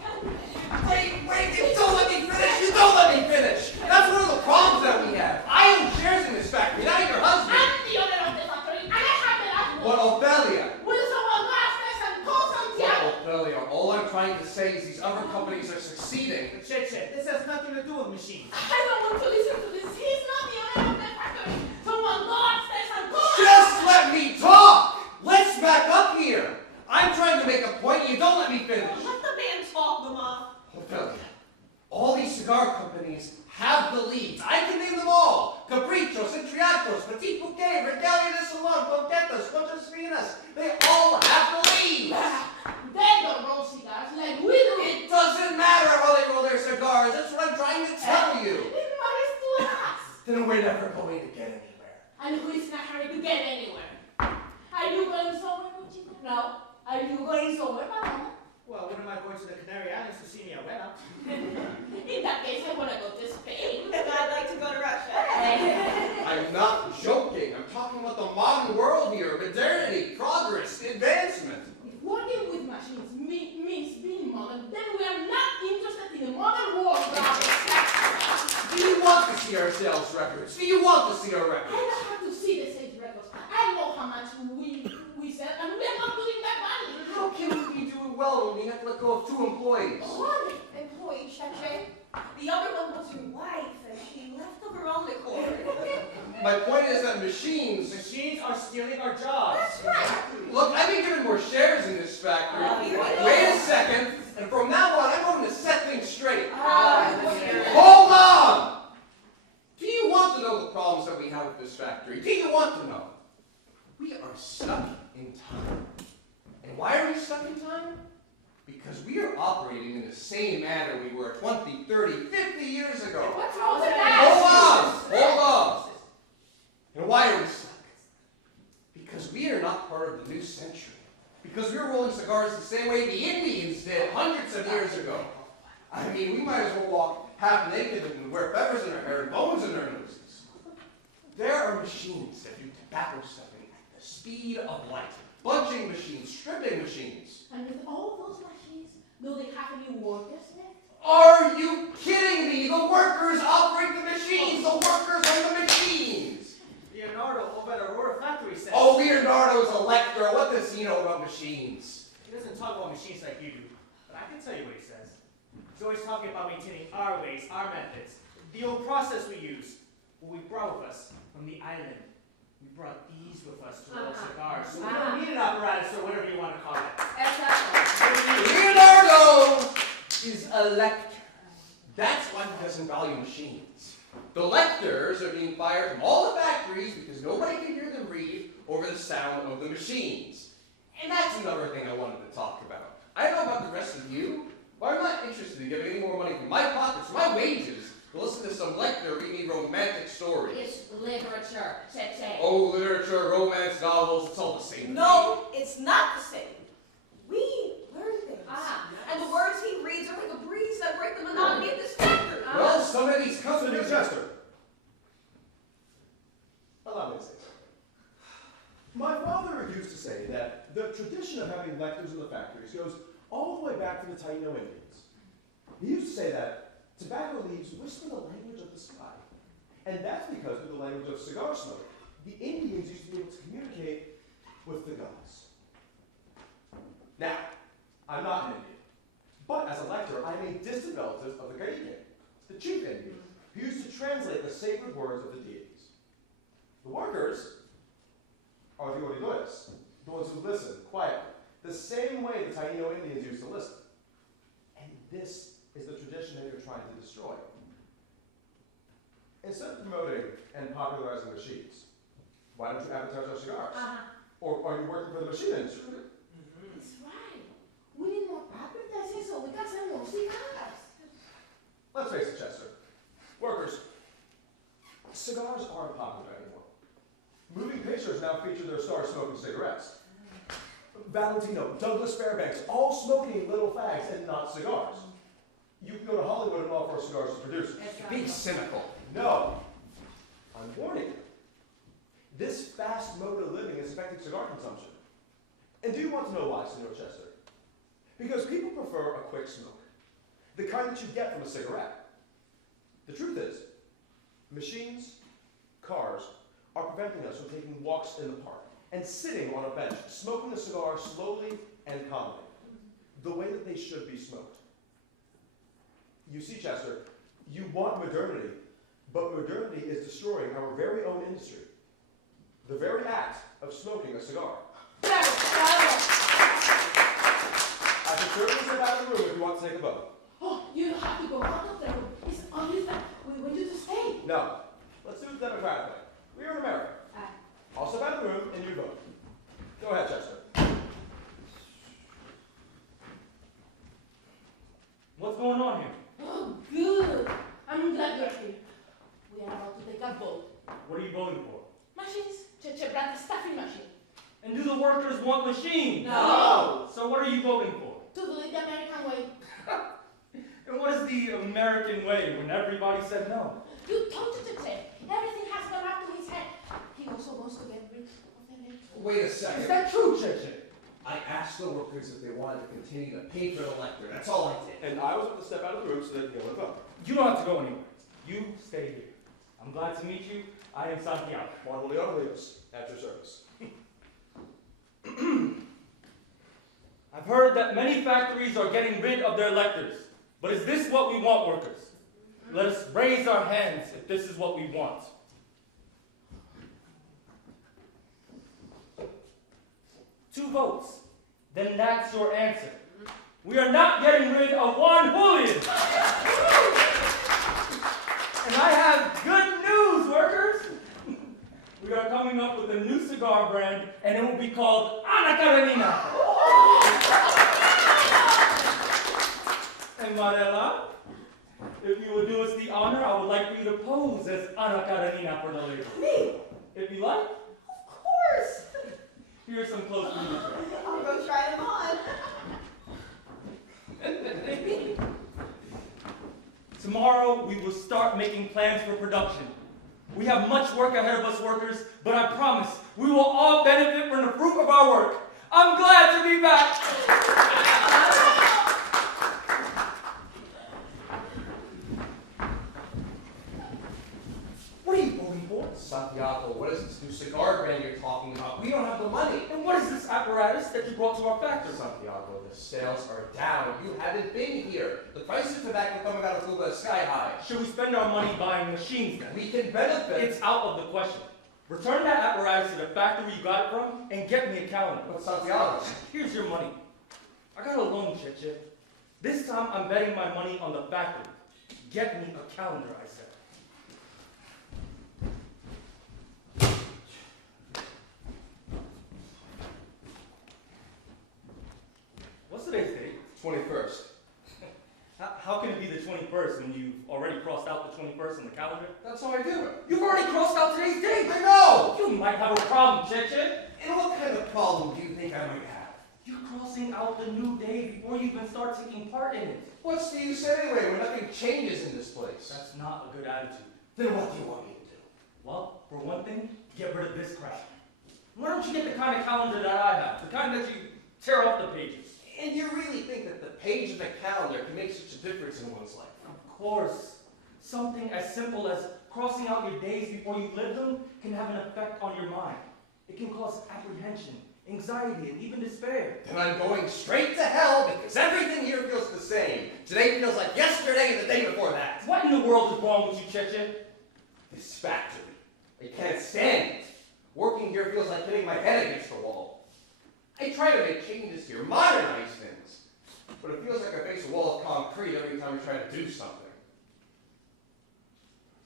Wait, you don't let me finish! You don't let me finish! That's one of the problems that we have. I own shares in this factory, not your husband. I'm the owner of the factory, and I have the last word. What, Ophelia? Will someone blast this and call some Well, Ophelia, all I'm trying to say is these other companies are succeeding. Shit, this has nothing to do with machines. I don't want to listen to this. He's not the owner of the factory. Someone go upstairs and call him. Just let me talk! Let's back up here. I'm trying to make a point, you don't let me finish. Let the man talk, Mama. Ophelia, all these cigar companies have the leads. I can name them all. Caprichos, Intriatos, Petit Bouquet, Regalia de Salon, Conquetas, Conchas Finas. They all have the leads. They don't roll cigars like we do. It doesn't matter how they roll their cigars. That's what I'm trying to tell you. It matters to us. Then we're never going to get anywhere. And who is in a hurry to get anywhere? Are you going somewhere, Conchita? No. Are you going somewhere, Mama? Well, when am I going to the Canary Islands to see mi abuela? In that case, I want to go to Spain. And I'd like to go to Russia. I'm not joking. I'm talking about the modern world here. Modernity, progress, advancement. If working with machines means being modern, then we are not interested in the modern world, brother. Do you want to see our sales records? Do you want to see our records? I don't have to see the sales records. I know how much we sell, and we are not doing that money. How can we be doing well when we have to let go of 2 employees? One employee, Cheche. The other one was your wife, and she left of her own accord. My point is that machines... Machines are stealing our jobs. That's right. Look, I've been given more shares in this factory. Here we go. Wait a second, and from now on, I'm going to set things straight. Here. Hold on! Do you want to know the problems that we have with this factory? Do you want to know? We are stuck in time. And why are we stuck in time? Because we are operating in the same manner we were 20, 30, 50 years ago. What's wrong with Hold on! And why are we stuck? Because we are not part of the new century. Because we're rolling cigars the same way the Indians did hundreds of years ago. I mean, we might as well walk half naked and wear feathers in our hair and bones in our noses. There are machines that do tobacco stuffing at the speed of light. Bunching machines, stripping machines. And with all those machines, do they have any workers left? Are you kidding me? The workers operate the machines. The workers are the machines. Leonardo over at Aurora Factory says... Oh, Leonardo's a lector. What does he know about machines? He doesn't talk about machines like you do, but I can tell you what he says. He's always talking about maintaining our ways, our methods, the old process we use, what we brought with us from the island. We brought these with us to roll cigars, so we don't need an apparatus or whatever you want to call it. Leonardo is a lector. That's why he doesn't value machines. The lectors are being fired from all the factories because nobody can hear them read over the sound of the machines. And that's another thing I wanted to talk about. I don't know about the rest of you, but I'm not interested in giving any more money from my pockets, my wages, to listen to some lector read me romantic stories. It's literature, Cheche. Oh, literature, romance novels, it's all the same. No, it's not the same. We learn things. And the words he reads are like a breeze that break the monotony of this factory. Well, some of these Come to the new companies... Chester. Allow me to say The tradition of having lectors in the factories goes all the way back to the Taino Indians. He used to say that tobacco leaves whisper the language of the sky. And that's because through the language of cigar smoke, the Indians used to be able to communicate with the gods. Now, I'm not an Indian, but as a lector, I'm a distant relative of the great king, the chief Indian, who used to translate the sacred words of the deities. The workers are the oradores, the ones who listen quietly, the same way the Taino Indians used to listen. And this is the tradition that you're trying to destroy. Instead of promoting and popularizing machines, why don't you advertise our cigars? Or are you working for the machine industry? That's right. We need more advertising so we can sell more cigars. Let's face it, Chester. Workers, cigars aren't popular anymore. Moving pictures now feature their stars smoking cigarettes. Valentino, Douglas Fairbanks, all smoking little fags and not cigars. You can go to Hollywood and offer cigars to producers. Be cynical. No. I'm warning you. This fast mode of living is affecting cigar consumption. And do you want to know why, Senor Chester? Because people prefer a quick smoke. The kind that you get from a cigarette. The truth is, machines, cars, are preventing us from taking walks in the park and sitting on a bench, smoking a cigar slowly and calmly, the way that they should be smoked. You see, Chester, you want modernity, but modernity is destroying our very own industry. The very act of smoking a cigar. Bravo, bravo. I can certainly step out of the room if you want to take a vote. Oh, you have to go out of the room. It's only that we want you to stay. No. Let's do it the democratic way. We are in America. I'll step out of the room and you vote. Go ahead, Chester. What's going on here? Oh, good. I'm glad you're here. We are about to take a vote. What are you voting for? Machines. Cheche brought the stuffing machine. And do the workers want machines? No. So what are you voting for? To do it the American way. And what is the American way when everybody said no? You told Cheche. Everything has gone up to his head. He also wants to get rid of the lector. Wait a second. Is that true, Cheche? I asked the workers if they wanted to continue to pay for the lector. That's all I did. And I was about to step out of the room so that you can vote. You don't have to go anywhere. You stay here. I'm glad to meet you. I am Santiago. Juan Leon Leos, at your service. I've heard that many factories are getting rid of their lectors. But is this what we want, workers? Let us raise our hands if this is what we want. 2 votes. Then that's your answer. We are not getting rid of Juan Julian. And I have good news, workers. We are coming up with a new cigar brand, and it will be called Anna Karenina. And Marital, if you would do us the honor, I would like for you to pose as Anna Karenina for the label. Me? If you like. Of course. Here's some close music. I'll go try them on. Tomorrow, we will start making plans for production. We have much work ahead of us, workers, but I promise we will all benefit from the fruit of our work. I'm glad to be back. What are you voting for? Santiago, what is this new cigar brand you're talking about? We don't have the money. And what is this apparatus that you brought to our factory? Santiago, the sales are down. You haven't been here. The price of tobacco coming out of Cuba is sky high. Should we spend our money buying machines then? We can benefit. It's out of the question. Return that apparatus to the factory you got it from and get me a calendar. But Santiago, Here's your money. I got a loan, Chiche. This time I'm betting my money on the factory. Get me a calendar, I said. What's today's date? 21st. How can it be the 21st when you've already crossed out the 21st on the calendar? That's how I do it. You've already crossed out today's date! I know! You might have a problem, Chiche. And what kind of problem do you think I might have? You're crossing out the new day before you even start taking part in it. What's the use anyway when nothing changes in this place? That's not a good attitude. Then what do you want me to do? Well, for one thing, get rid of this crap. Why don't you get the kind of calendar that I have? The kind that you tear off the pages. And you really think that the page of the calendar can make such a difference in one's life? Of course. Something as simple as crossing out your days before you live them can have an effect on your mind. It can cause apprehension, anxiety, and even despair. Then I'm going straight to hell because everything here feels the same. Today feels like yesterday and the day before that. What in the world is wrong with you, Cheche? This factory. I can't stand it. Working here feels like hitting my head against the wall. I try to make changes here, modernize things. But it feels like I face a wall of concrete every time I try to do something.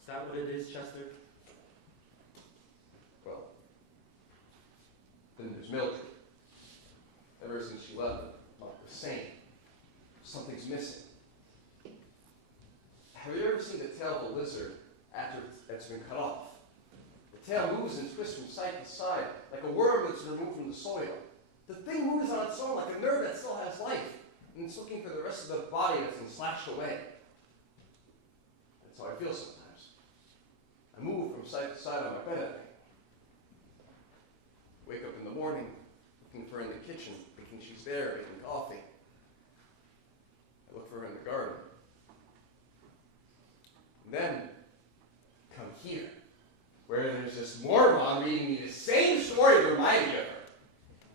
Is that what it is, Chester? Well, then there's Mildred. Ever since she left, not the same. Something's missing. Have you ever seen the tail of a lizard after it's been cut off? The tail moves and twists from side to side, like a worm that's removed from the soil. The thing moves on its own like a nerve that still has life, and it's looking for the rest of the body that's been slashed away. That's how I feel sometimes. I move from side to side on my bed at night. Wake up in the morning, looking for her in the kitchen, thinking she's there making coffee. I look for her in the garden. And then, come here, where there's this moron reading me the same story to remind me of her.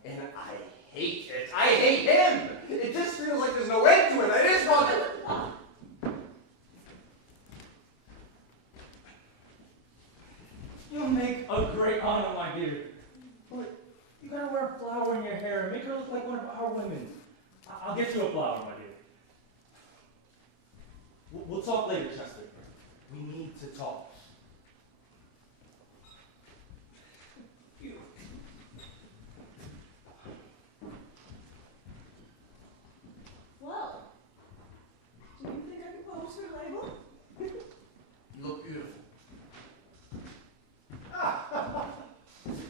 And I hate it. I hate him. It just feels like there's no end to it. I just want to... You'll make a great Anna, my dear. But you gotta wear a flower in your hair and make her look like one of our women. I'll get you a flower, my dear. We'll talk later, Chester. We need to talk. Well, do you think I could post her label? You look beautiful.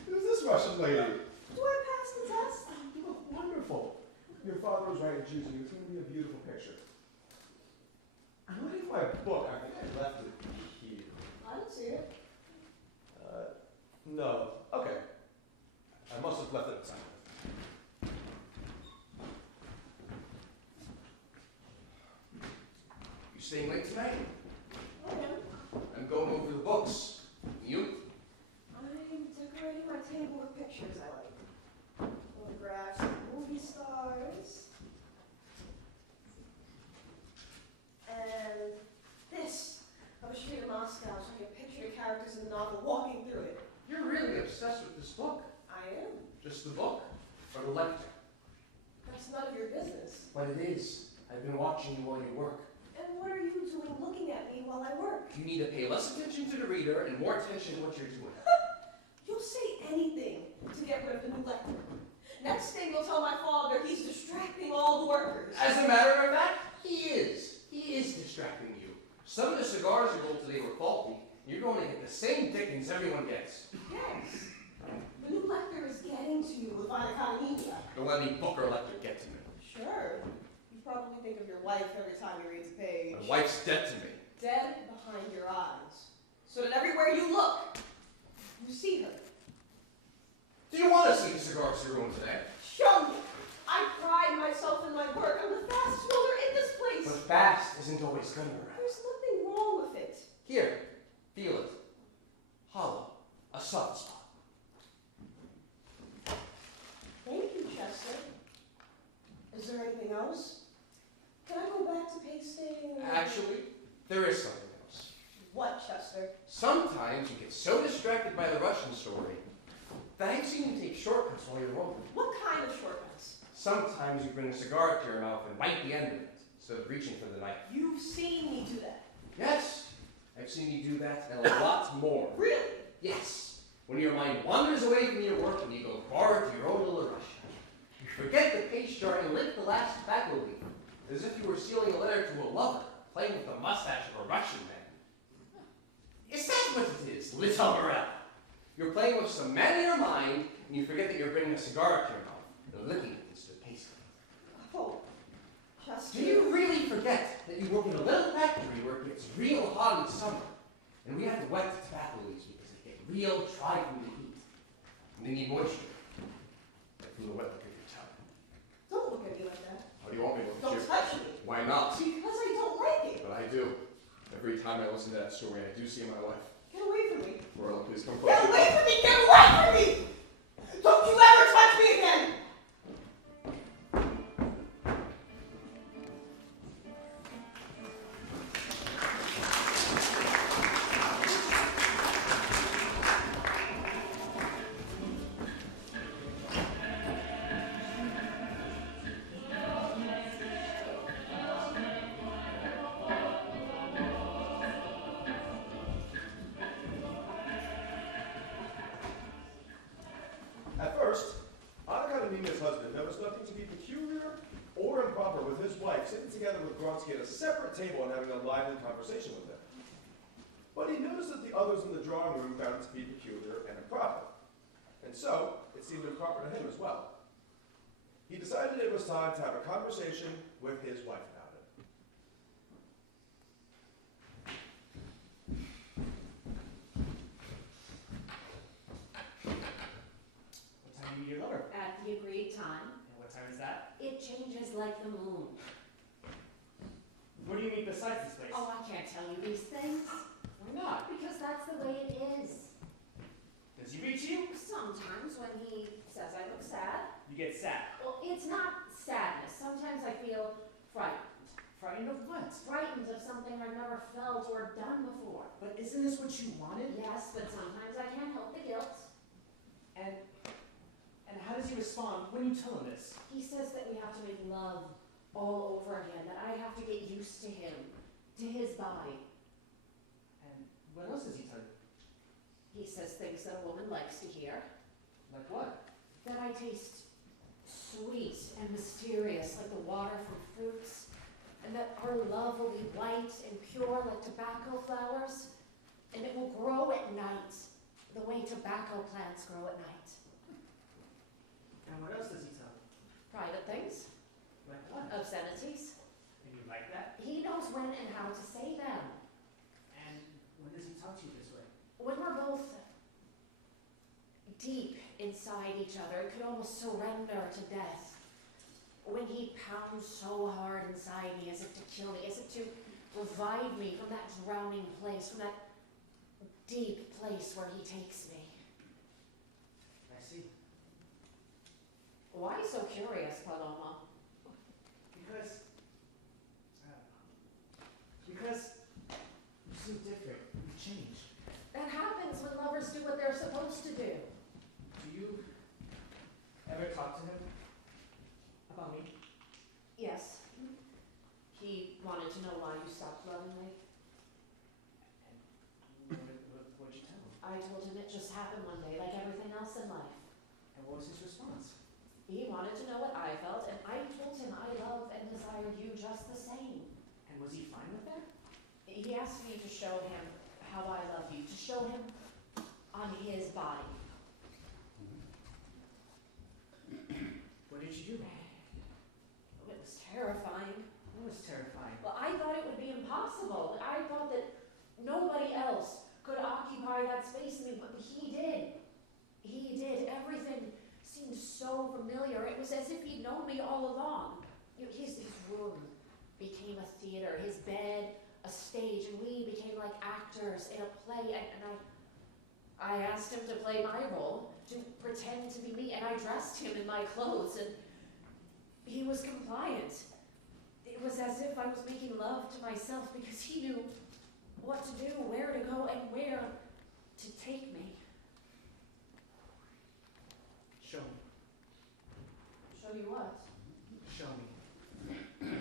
Who's this Russian lady? Do I pass the test? You look wonderful. Your father was right in choosing you. It's going to be a beautiful picture. I'm looking for my book. I think I left it here. I don't see it. No. Okay. I must have left it inside. You staying late tonight? I am. I'm going over the books. You? I'm decorating my table with pictures I like. Photographs of movie stars. And this of a street in Moscow showing a picture of characters in the novel walking through it. You're really obsessed with this book. I am. Just the book? Or the lector? That's none of your business. But it is. I've been watching you while you work. And what are you doing looking at me while I work? You need to pay less attention to the reader and more attention to what you're doing. You'll say anything to get rid of the new lector. Next thing you'll tell my father he's distracting all the workers. As a matter of fact, he is. He is distracting you. Some of the cigars you rolled today were faulty. You're going to get the same dickens everyone gets. Yes. The new lector is getting to you with Anna Karenina. Don't let any book or lector get to me. Sure. You probably think of your wife every time you read a page. My wife's dead to me. Dead behind your eyes. So that everywhere you look, you see her. Do you want to see the cigars you're going today? Show me. I pride myself in my work. I'm the fastest roller in this place. But fast isn't always good around. There's nothing wrong with it. Here, feel it. Hollow. A soft spot. Thank you, Chester. Is there anything else? Can I go back to pasting? Actually, there is something else. What, Chester? Sometimes you get so distracted by the Russian story that I've seen you take shortcuts while you're rolling. What kind of shortcuts? Sometimes you bring a cigar to your mouth and bite the end of it instead of reaching for the knife. You've seen me do that. Yes, I've seen you do that and a lot more. Really? Yes, when your mind wanders away from your work and you go far to your own little Russia. You forget the page jar and lift the last tobacco leaf, as if you were sealing a letter to a lover, playing with the mustache of a Russian man. Is that what it is, little Marital? You're playing with some man in your mind, and you forget that you're bringing a cigar to your mouth and licking it instead of tasting it. Oh, Chester. Do you really forget that you work in a little factory where it gets real hot in summer, and we have to wet the tobacco leaves because they get real dry from the heat? And they need moisture. And from the wet look of your tongue. Don't look at me like that. How do you want me to look at Don't you? touch me. Why not? Because I don't like it. But I do. Every time I listen to that story, I do see my wife. Get away from me. Marilla, please come Get closer. away from me! Get away from me! Don't you ever touch me again! At first, Anna Karenina's husband noticed nothing to be peculiar or improper with his wife sitting together with Vronsky at a separate table and having a lively conversation with him. But he noticed that the others in the drawing room found it to be peculiar and improper. And so, it seemed improper to him as well. He decided it was time to have a conversation with his wife about it. What time do you meet your lover? At the agreed time, And what time is that? it changes like the moon. Where do you meet besides this place? Oh, I can't tell you these things. Why not? Because that's the way it is. Does he reach you? Sometimes when he says I look sad, You get sad. well, it's not sadness. Sometimes I feel frightened. Frightened of what? Frightened of something I've never felt or done before. But isn't this what you wanted? Yes, but sometimes I can't help the guilt. And how does he respond when you tell him this? He says that we have to make love all over again, that I have to get used to him, to his body. And what else does he tell you? He says things that a woman likes to hear, Like what? that I taste sweet and mysterious like the water from fruits, and that our love will be white and pure like tobacco flowers, and it will grow at night, the way tobacco plants grow at night. And what else does he tell you? Private things, Like what? obscenities. And you like that? He knows when and how to say them. And when does he talk to you this way? When we're both deep inside each other, could almost surrender to death. When he pounds so hard inside me as if to kill me, as if to revive me from that drowning place, from that deep place where he takes me. I see. Why so curious, Paloma? Because, I don't know. Because you seem different. You changed. That happens when lovers do what they're supposed to do. Do you ever talk to him about me? Yes. He wanted to know why you stopped loving me. What'd you tell him? I told him it just happened one day, like everything else in life. And what was his response? He wanted to know what I felt, and I told him I love and desire you just the same. And was he fine with that? He asked me to show him how I love you, to show him on his body. What did you do? It was terrifying. It was terrifying. Well, I thought it would be impossible. I thought that nobody else could occupy that space in me, but he did. He did. Everything seemed so familiar. It was as if he'd known me all along. His room became a theater, his bed a stage, and we became like actors in a play, and I asked him to play my role, to pretend to be me, and I dressed him in my clothes, and he was compliant. It was as if I was making love to myself because he knew what to do, where to go, and where to take me. Show me. Show you what? Show me.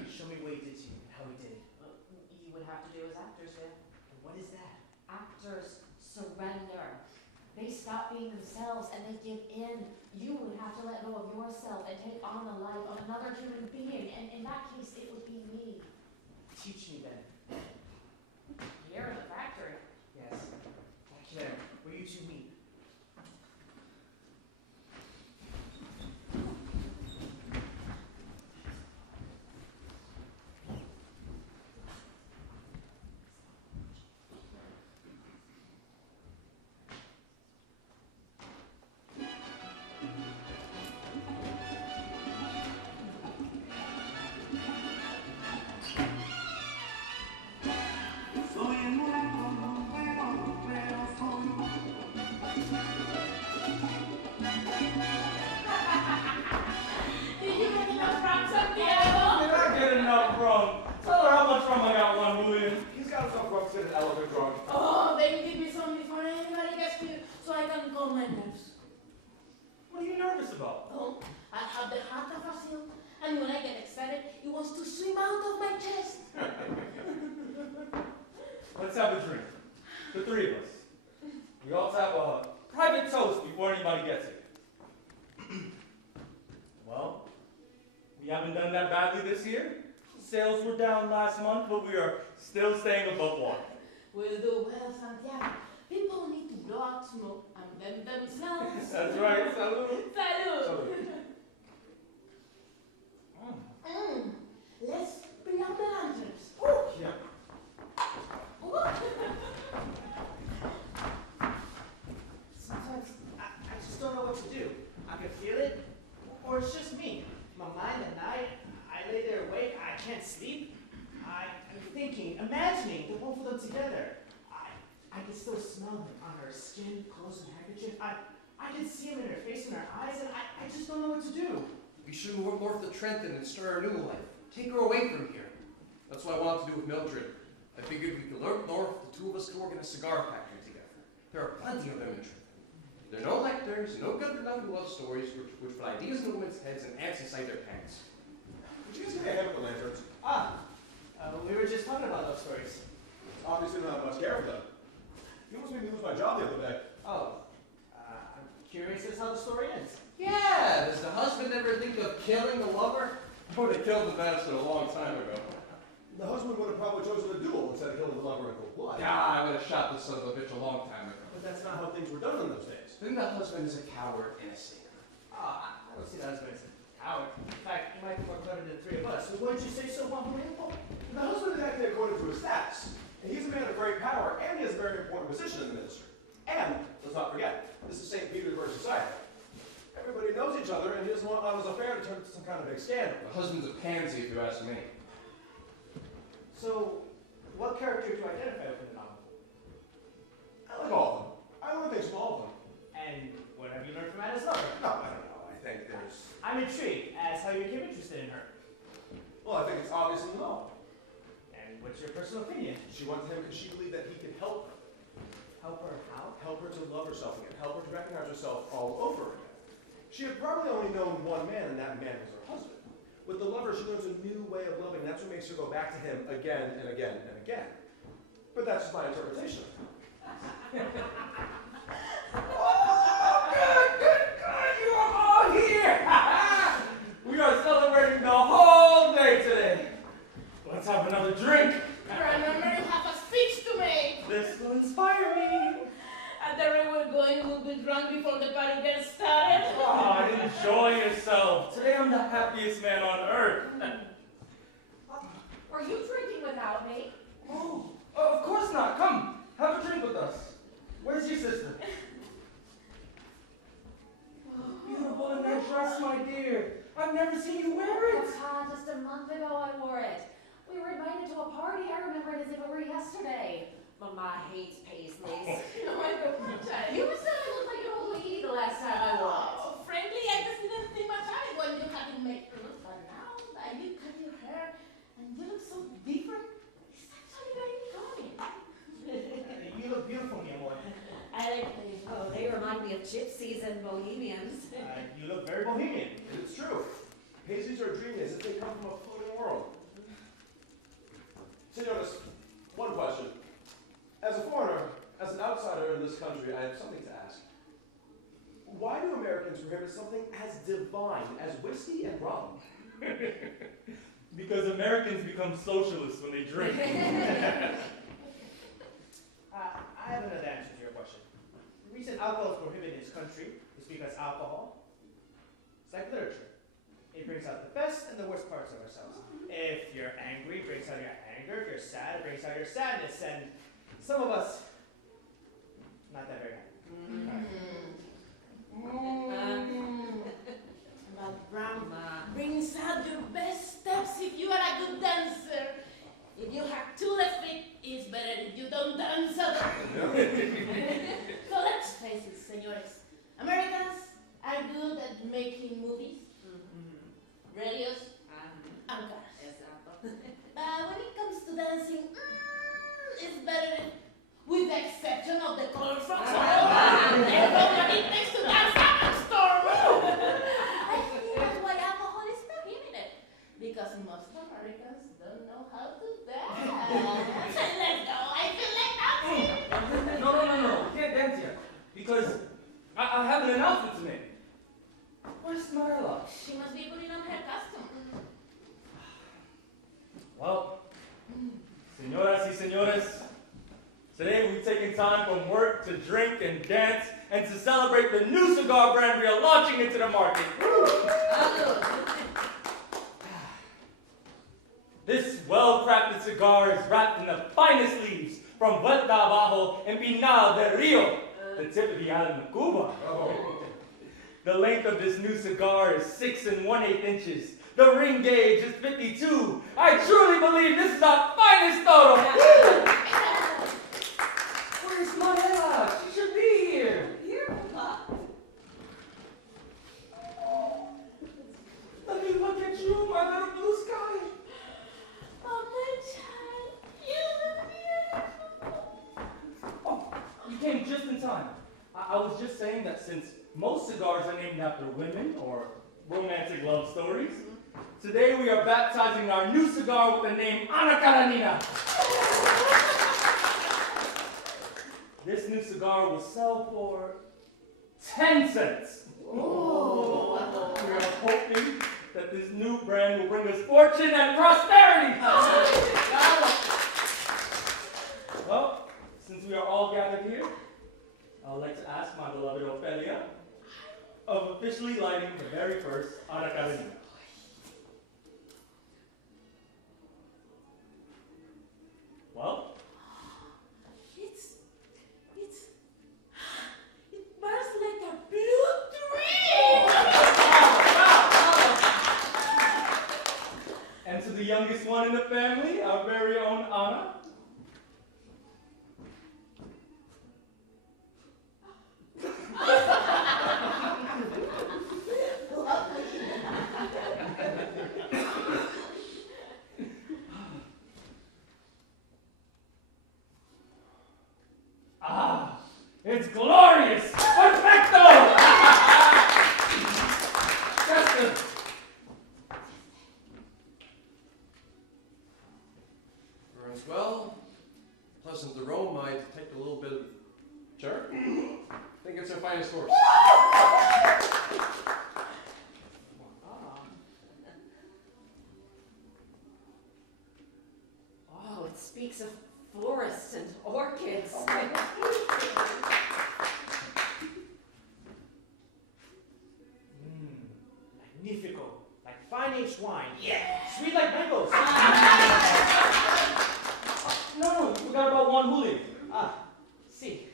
Show me what he did to you and how he did it. You would have to do as actors do. And what is that? Actors surrender. They stop being themselves and they give in. You would have to let go of yourself and take on the life of another human being, and in that case it would be me. Teach me then. Here in the factory. Yes. Back there, where you two meet. nervous about? Oh, I have the heart of a seal, and when I get excited, it wants to swim out of my chest. Let's have a drink. The three of us. We all have a private toast before anybody gets it. Well, we haven't done that badly this year. Sales were down last month, but we are still staying above water. We'll do well, Santiago. People need to blow out smoke and them themselves. That's right, salud. Salud. Let's bring out the lanterns. Yeah. Sometimes I just don't know what to do. I can feel it, or it's just me. My mind at night, I lay there awake, I can't sleep. I'm thinking, imagining the both of them together. I can still smell them on her skin, clothes, and handkerchief. I can see them in her face and her eyes, and I just don't know what to do. We should move up north to Trenton and start a new life. Take her away from here. That's what I wanted to do with Mildred. I figured we could look north, the two of us could work in a cigar factory together. There are plenty of them in Trenton. There are no lectors, no good-for-nothing love stories which put ideas in women's heads and ants inside their pants. Would you guys give me a hand with the lanterns? We were just talking about those stories. Obviously not much care for them. You almost made me lose my job the other day. Oh, I'm curious as how the story ends. Yeah, does the husband ever think of killing the lover? Oh, they killed the bastard a long time ago. The husband would have probably chosen a duel instead of killing the lover in cold blood. Yeah, I would have shot the son of a bitch a long time ago. But that's not how things were done in those days. Then the husband is a coward and a sinner. I don't see that as a coward. In fact, he might be more clever than the three of us. So what did you say so well? The husband is acting according to his status. And he's a man of great power, and he has a very important position in the ministry. And, let's not forget, this is St. Petersburg society. Everybody knows each other, and he doesn't want Anna's affair to turn into some kind of big scandal. The husband's a pansy, if you ask me. So, what character do you identify with in the novel? I like all of them. I learn things from all of them. And what have you learned from Anna's lover? No, I don't know. I think there's... I'm intrigued as how you became interested in her. Well, I think it's obviously no. And what's your personal opinion? She went to him because she believed that he could help her. Help her how? Help her to love herself again. Help her to recognize herself all over again. She had probably only known one man, and that man was her husband. With the lover, she learns a new way of loving. That's what makes her go back to him again and again and again. But that's just my interpretation. Oh, good, you are all here! We are celebrating the whole day today. Let's have another drink. Remember, you have a speech to make. This will inspire me. At the rate we're going, we'll be drunk before the party gets started. Oh, enjoy yourself. Today I'm the happiest man on earth. Are you drinking without me? Oh, of course not. Come, have a drink with us. Where's your sister? Beautiful in that dress, my dear. I've never seen you wear it. Papa, just a month ago I wore it. We were invited to a party. I remember it as if it were yesterday. Mama hates paisleys. No, I don't want that. You said I looked like an old lady the last time I wore it. Oh, frankly, I just didn't think much of it when you had it made. But now that you cut your hair and you look so different, it's actually very charming. You look beautiful, mi amor. I like these. Oh, they remind me of gypsies and bohemians. You look very bohemian. And it's true. Paisley's are dreamy as if they come from a floating world. Senores, one question. As a foreigner, as an outsider in this country, I have something to ask. Why do Americans prohibit something as divine as whiskey and rum? Because Americans become socialists when they drink. I have another answer to your question. The reason alcohol is prohibited in this country is because alcohol is like literature. It brings out the best and the worst parts of ourselves. If you're angry, it brings out your anger. If you're sad, it brings out your sadness. And some of us, not that very happy. But rum brings out your best steps if you are a good dancer. If you have two left feet, it's better if you don't dance at all. So let's face it, senores. Americans are good at making movies, radios, and cars. But when it comes to dancing, it's better with the exception of the color fox. Everybody takes to dance up and storm. Most Americans don't know how to dance. Let's go. I feel like dancing. No. We can't dance yet. Because I have an announcement to make. Where's Marital? She must be putting on her costume. Well, señoras y señores, today we've taken time from work to drink and dance and to celebrate the new cigar brand we are launching into the market. This well-crafted cigar is wrapped in the finest leaves from Vuelta Abajo and Pinal del Rio, the tip of the island of Cuba. The length of this new cigar is 6 1/8 inches. The ring gauge is 52. I truly believe this is our finest photo. Where's Marital? She should be here. Here, Papa. Let me look at you, my little blue sky. Oh, my child. You look beautiful. Oh, you came just in time. I was just saying that since most cigars are named after women or romantic love stories, today we are baptizing our new cigar with the name Anna Karenina. This new cigar will sell for 10 cents. Oh. We are hoping that this new brand will bring us fortune and prosperity. Well, since we are all gathered here, I would like to ask my beloved Ophelia of officially lighting the very first Anna Karenina. Well? It bursts like a blue dream. And to the youngest one in the family, our very own Anna. It's glorious! Perfecto! That's good. Burns well. Pleasant aroma might take a little bit of. Sure? I think it's our finest horse. Oh, it speaks of forests and orchids. Magnifico. Like fine aged wine. Yeah. Sweet like mangoes. No, you forgot about Juan Julio. See.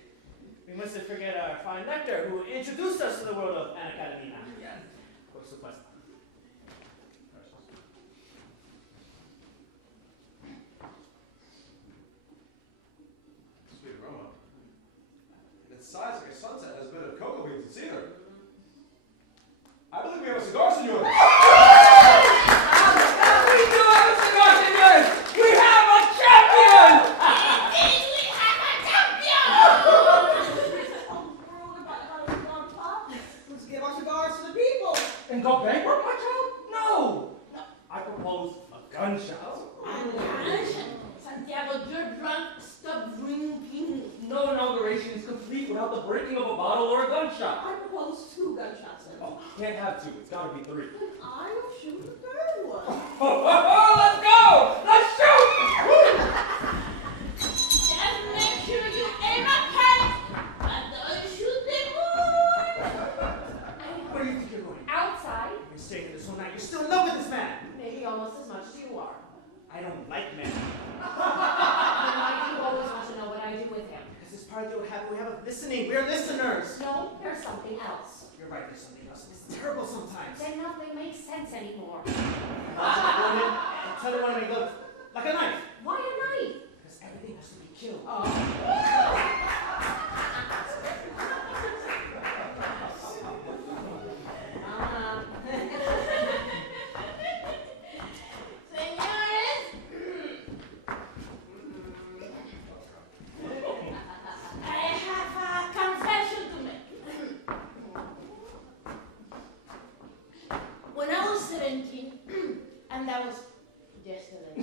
We mustn't forget our fine lector who introduced us to the world of Anna Karenina. Por supuesto. Sweet aroma. And its size like a sunset has a bit of cocoa beans and cedar. I believe we have a cigar, senor. We do have a cigar, senores! We have a champion! Indeed, we have a champion. Let's give our cigars to the people. And go bankrupt, my child? No! I propose a gunshot. Santiago, you're drunk. Stop drinking. No inauguration is complete without the breaking of a bottle or a gunshot. I propose 2 gunshots then. Oh, can't have 2. It's gotta be 3. I will shoot the 3rd one. Let's go! Let's shoot! Just make sure you aim at Kate, but don't shoot the moon. Where do you think you're going? Outside, You've been staying here this whole night. You're still in love with this man. maybe almost as much as you are. I don't like men. Then why do you always want to know what I do with him? Because it's part of the habit we have of listening. We're listeners. No, there's something else. You're right, there's something else. It's terrible sometimes. Then nothing makes sense anymore. Tell the woman he loves like a knife. Why a knife? Because everything has to be killed. Señores, I have a confession to make. When I was 17, and that was yesterday.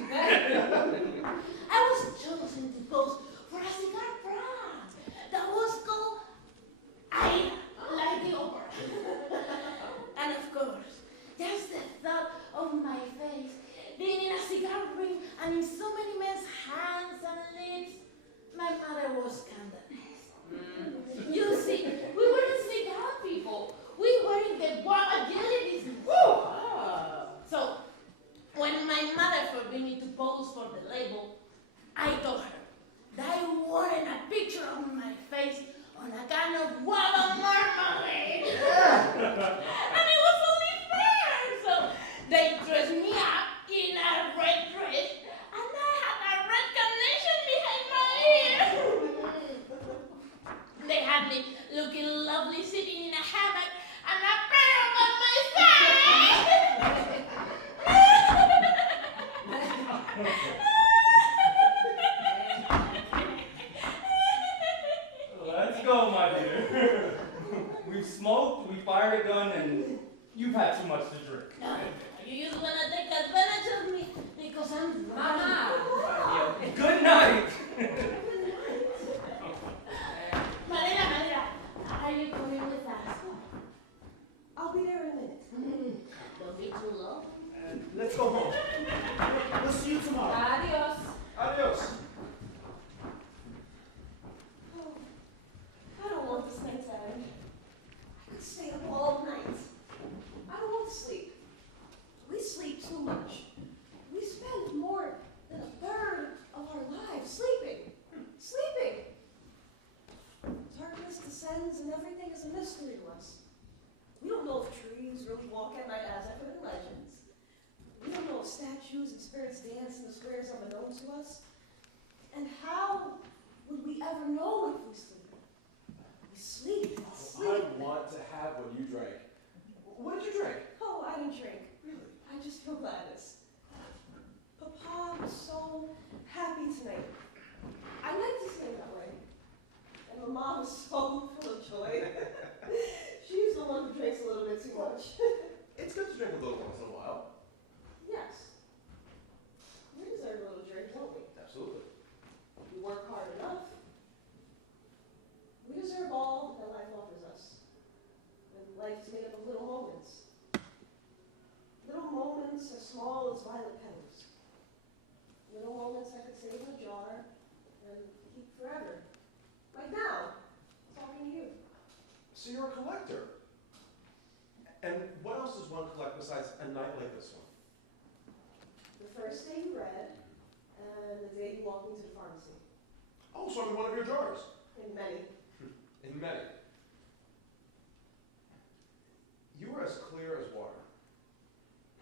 I was chosen to pose for a cigar brand that was called Iona, like the opera. And of course, just the thought of my face being in a cigar ring and in so many men's hands and lips, my mother was scandalized. You see, we weren't cigar people. We were in the guava jelly business. So, when my mother forbade me to pose for the label, I told her that I wanted a picture of my face on a can of guava marmalade. And it was only fair. So, they dressed me up in a red dress, and I had a red carnation behind my ear. They had me looking lovely sitting in a hammock and a prayer on my side. Let's go, my dear. We've smoked, we fired a gun, and you've had too much to drink. No, you just want to take advantage of me because I'm Mama. Good night. Marital, are you coming with us? I'll be there in a minute. Don't be too long. Let's go home. We'll see you tomorrow. Adios. Adios. Oh, I don't want this night to end. I could stay up all night. I don't want to sleep. We sleep too much. We spend more than a third of our lives sleeping. Sleeping. Darkness descends and everything is a mystery to us. We don't know if trees really walk at night as ever in legends. We don't know if statues and spirits dance in the squares unknown to us. And how would we ever know if we sleep? We sleep and sleep. I want to have what you drank. What did you drink? Oh, I didn't drink. Really? I just feel gladness. Papa was so happy tonight. I like to say it that way. And my mom was so full of joy. She's the one who drinks a little bit too much. It's good to drink a little once in a while. Yes. We deserve a little drink, don't we? Absolutely. We work hard enough. We deserve all that life offers us. And life is made up of little moments. Little moments as small as violet petals. Little moments I could save in a jar and keep forever. Like now, talking to you. So you're a collector. And what else does one collect besides a night like this one? The first day you read, and the day you walked into the pharmacy. Oh, so I'm in one of your jars. In many. In many. You were as clear as water.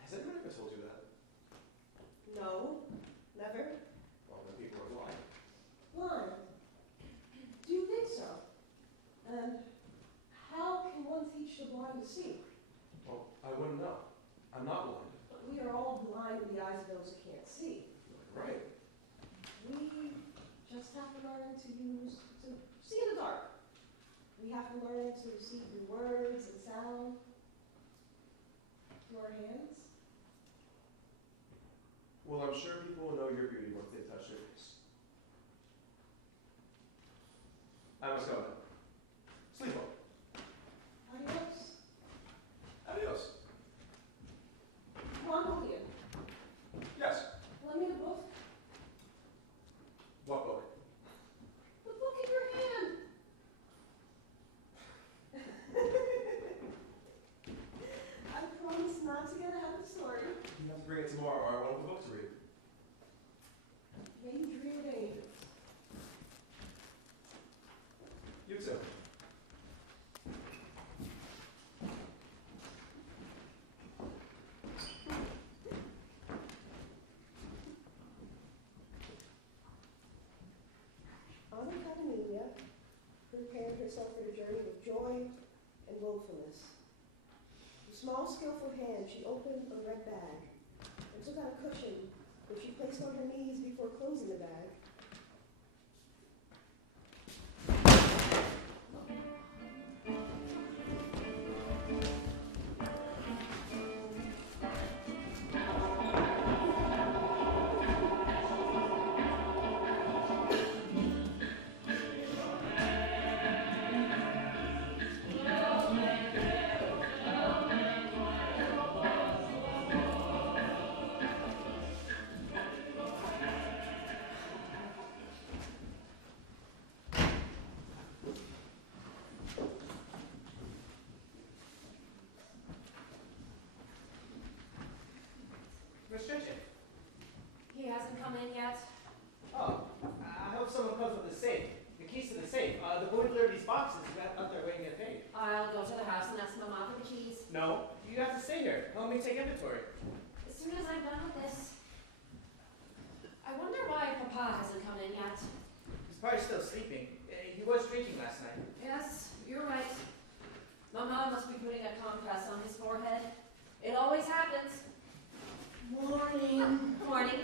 Has anyone ever told you that? No, never. Well, then people are lying. Blind. Do you think so? And how can one teach the blind to see? Well, I wouldn't know. I'm not blind. But we are all blind in the eyes of those who can't see. Right. We just have to learn to see in the dark. We have to learn to see through words and sound, through our hands. Well, I'm sure people will know your beauty once they touch your face. I must go now. Sleep well. Adios. Adios. Come on, Julian. Yes. Lend me the book. What book? The book in your hand. I promise not to get ahead of the story. You have to bring it tomorrow, or I won't have a book to read. May you dream of angels. You too. Anna Karenina prepared herself for the journey with joy and willfulness. With small, skillful hand, she opened a red bag and took out a cushion, which she placed on her knees before closing the bag. come in yet? Oh, I hope someone comes with the safe. The keys to the safe. The boy delivered these boxes. He's out there waiting to get paid. I'll go to the house and ask Mama for the keys. No, you have to stay here. Help me take inventory. As soon as I'm done with this. I wonder why Papa hasn't come in yet. He's probably still sleeping. He was drinking last night. Yes, you're right. Mama must be putting a compress on his forehead. It always happens. Morning. Morning.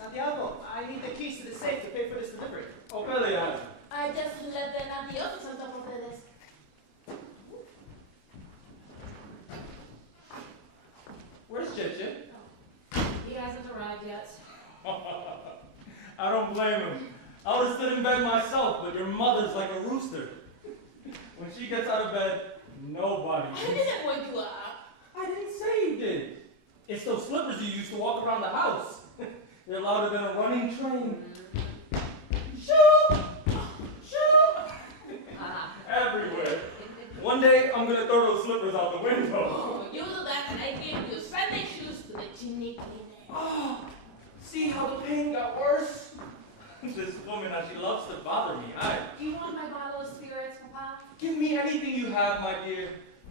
Santiago, I need the keys to the safe to pay for this delivery. Oh, really, Anna? I just left them at the office on top of the desk. Where's Chichi? He hasn't arrived yet. I don't blame him. I would have stood in bed myself, but your mother's like a rooster. When she gets out of bed, nobody. I didn't wake you up. I didn't say you did. It's those slippers you used to walk around the house. They're louder than a running train. Shoo! Shoo! Everywhere. One day, I'm gonna throw those slippers out the window. Oh, you do that and I give you Sunday shoes to the chimney cleaner. Oh, see how the pain got worse? This woman, how she loves to bother me. Do you want my bottle of spirits, Papa? Give me anything you have, my dear.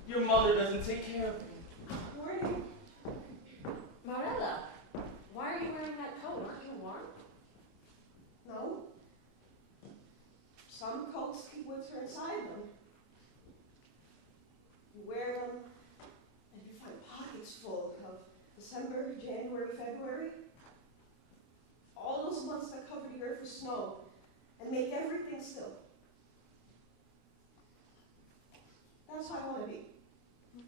Your mother doesn't take care of me. Morning. Marilla, why are you wearing that coat? Aren't you warm? No. Some coats keep winter inside them. You wear them, and you find pockets full of December, January, February. All those months that cover the earth with snow and make everything still. That's how I want to be.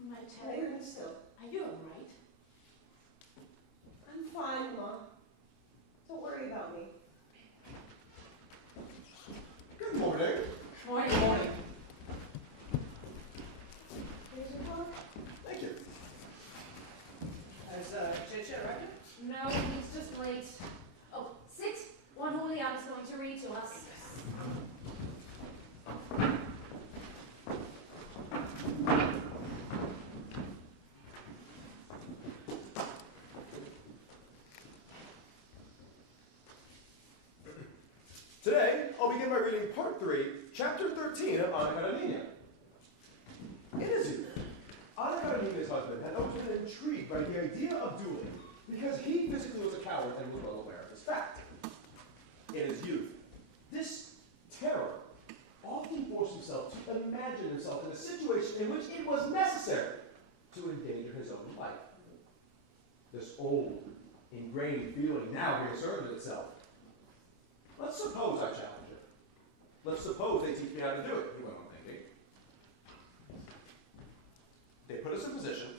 My Layered child, and still. are you alright? I'm fine, Ma. Don't worry about me. Good morning. Morning. Morning. Here's your coat. Thank you. Has Chichi arrived? No, he's just late. Oh, sit. Juan Julian is going to read to us. Today, I'll begin by reading part 3, chapter 13 of Anna Karenina. In his youth, Anna Karenina's husband had always been intrigued by the idea of dueling because he physically was a coward and was well aware of this fact. In his youth, this terror often forced himself to imagine himself in a situation in which it was necessary to endanger his own life. This old, ingrained feeling now reasserted itself. Let's suppose I challenge her. Let's suppose they teach me how to do it, he went on thinking. They put us in position.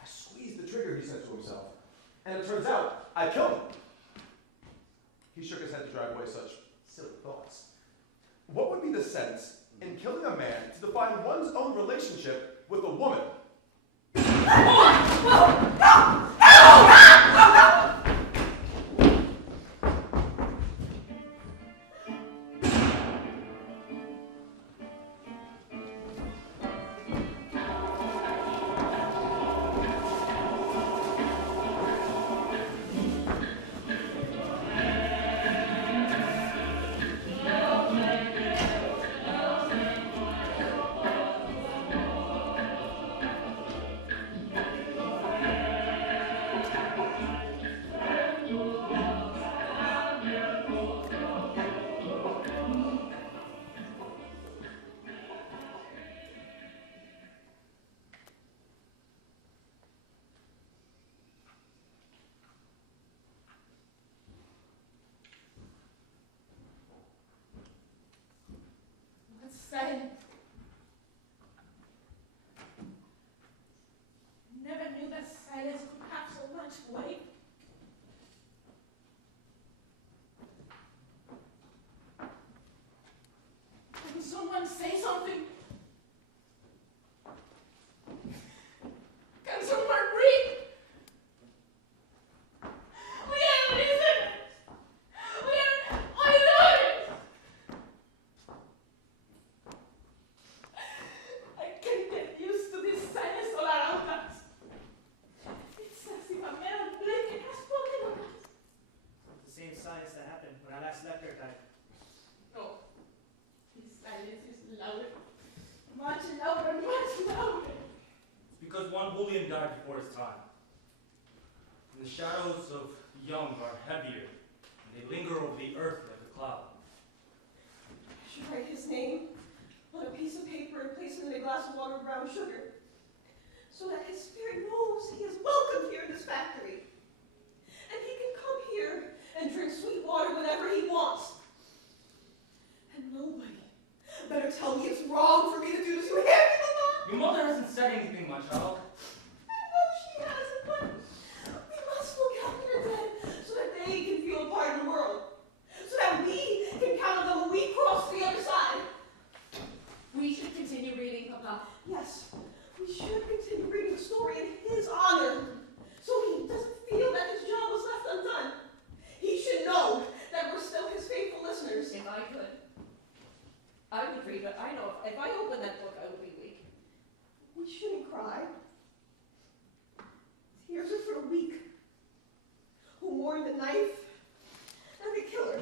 I squeezed the trigger, he said to himself. And it turns out, I killed him. He shook his head to drive away such silly thoughts. What would be the sense in killing a man to define one's own relationship with a woman? died before his time. And the shadows of the young are heavier, and they linger over the earth like a cloud. I should write his name on a piece of paper and place it in a glass of watered brown sugar, so that his spirit knows he is welcome here in this factory. And he can come here and drink sweet water whenever he wants. And nobody better tell me it's wrong for me to do this. You hear me, Mama? Your mother hasn't said anything, my child. I know she hasn't, but we must look after the dead so that they can feel a part of the world. So that we can count on them when we cross to the other side. We should continue reading, Papa. Yes, we should continue reading the story in his honor, so he doesn't feel that his job was left undone. He should know that we're still his faithful listeners. If I could, I would read, but I know if I opened that book, I would be weak. We shouldn't cry. Tears are for the weak, who mourn the knife and the killer,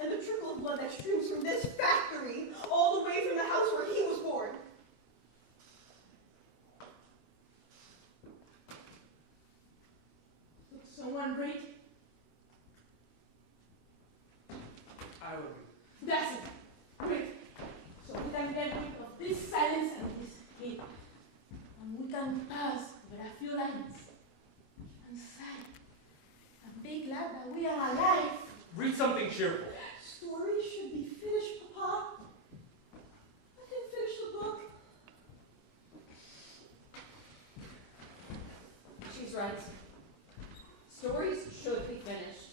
and the trickle of blood that streams from this factory all the way from the house where he was born. Look, someone read. I will read. That's it. Read. So we can get rid of this silence and this hate. And we can pass over a few lines and sigh and be glad that we are alive. Read something cheerful. Stories should be finished, Papa. I didn't finish the book. She's right. Stories should be finished,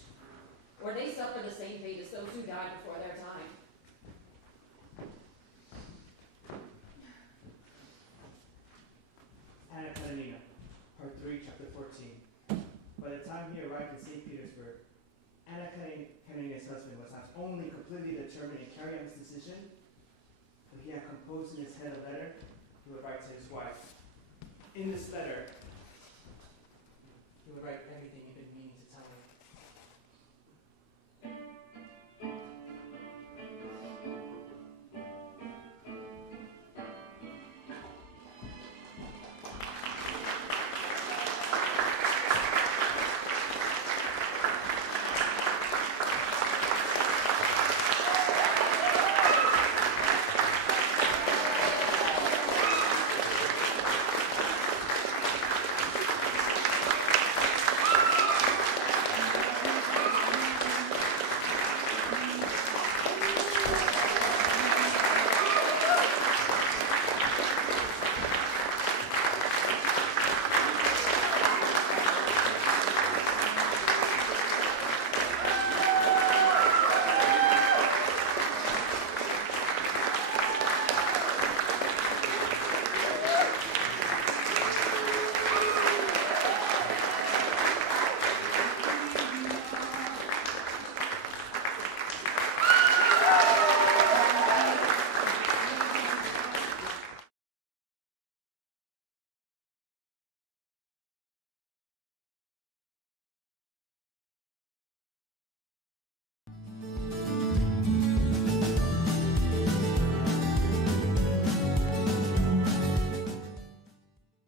or they suffer the same fate as those who died before their time. Anna Karenina, Part 3, Chapter 14. By the time he arrived in St. Petersburg, Anna Karenina's husband was not only completely determined in carrying out his decision, but he had composed in his head a letter he would write to his wife. In this letter, he would write everything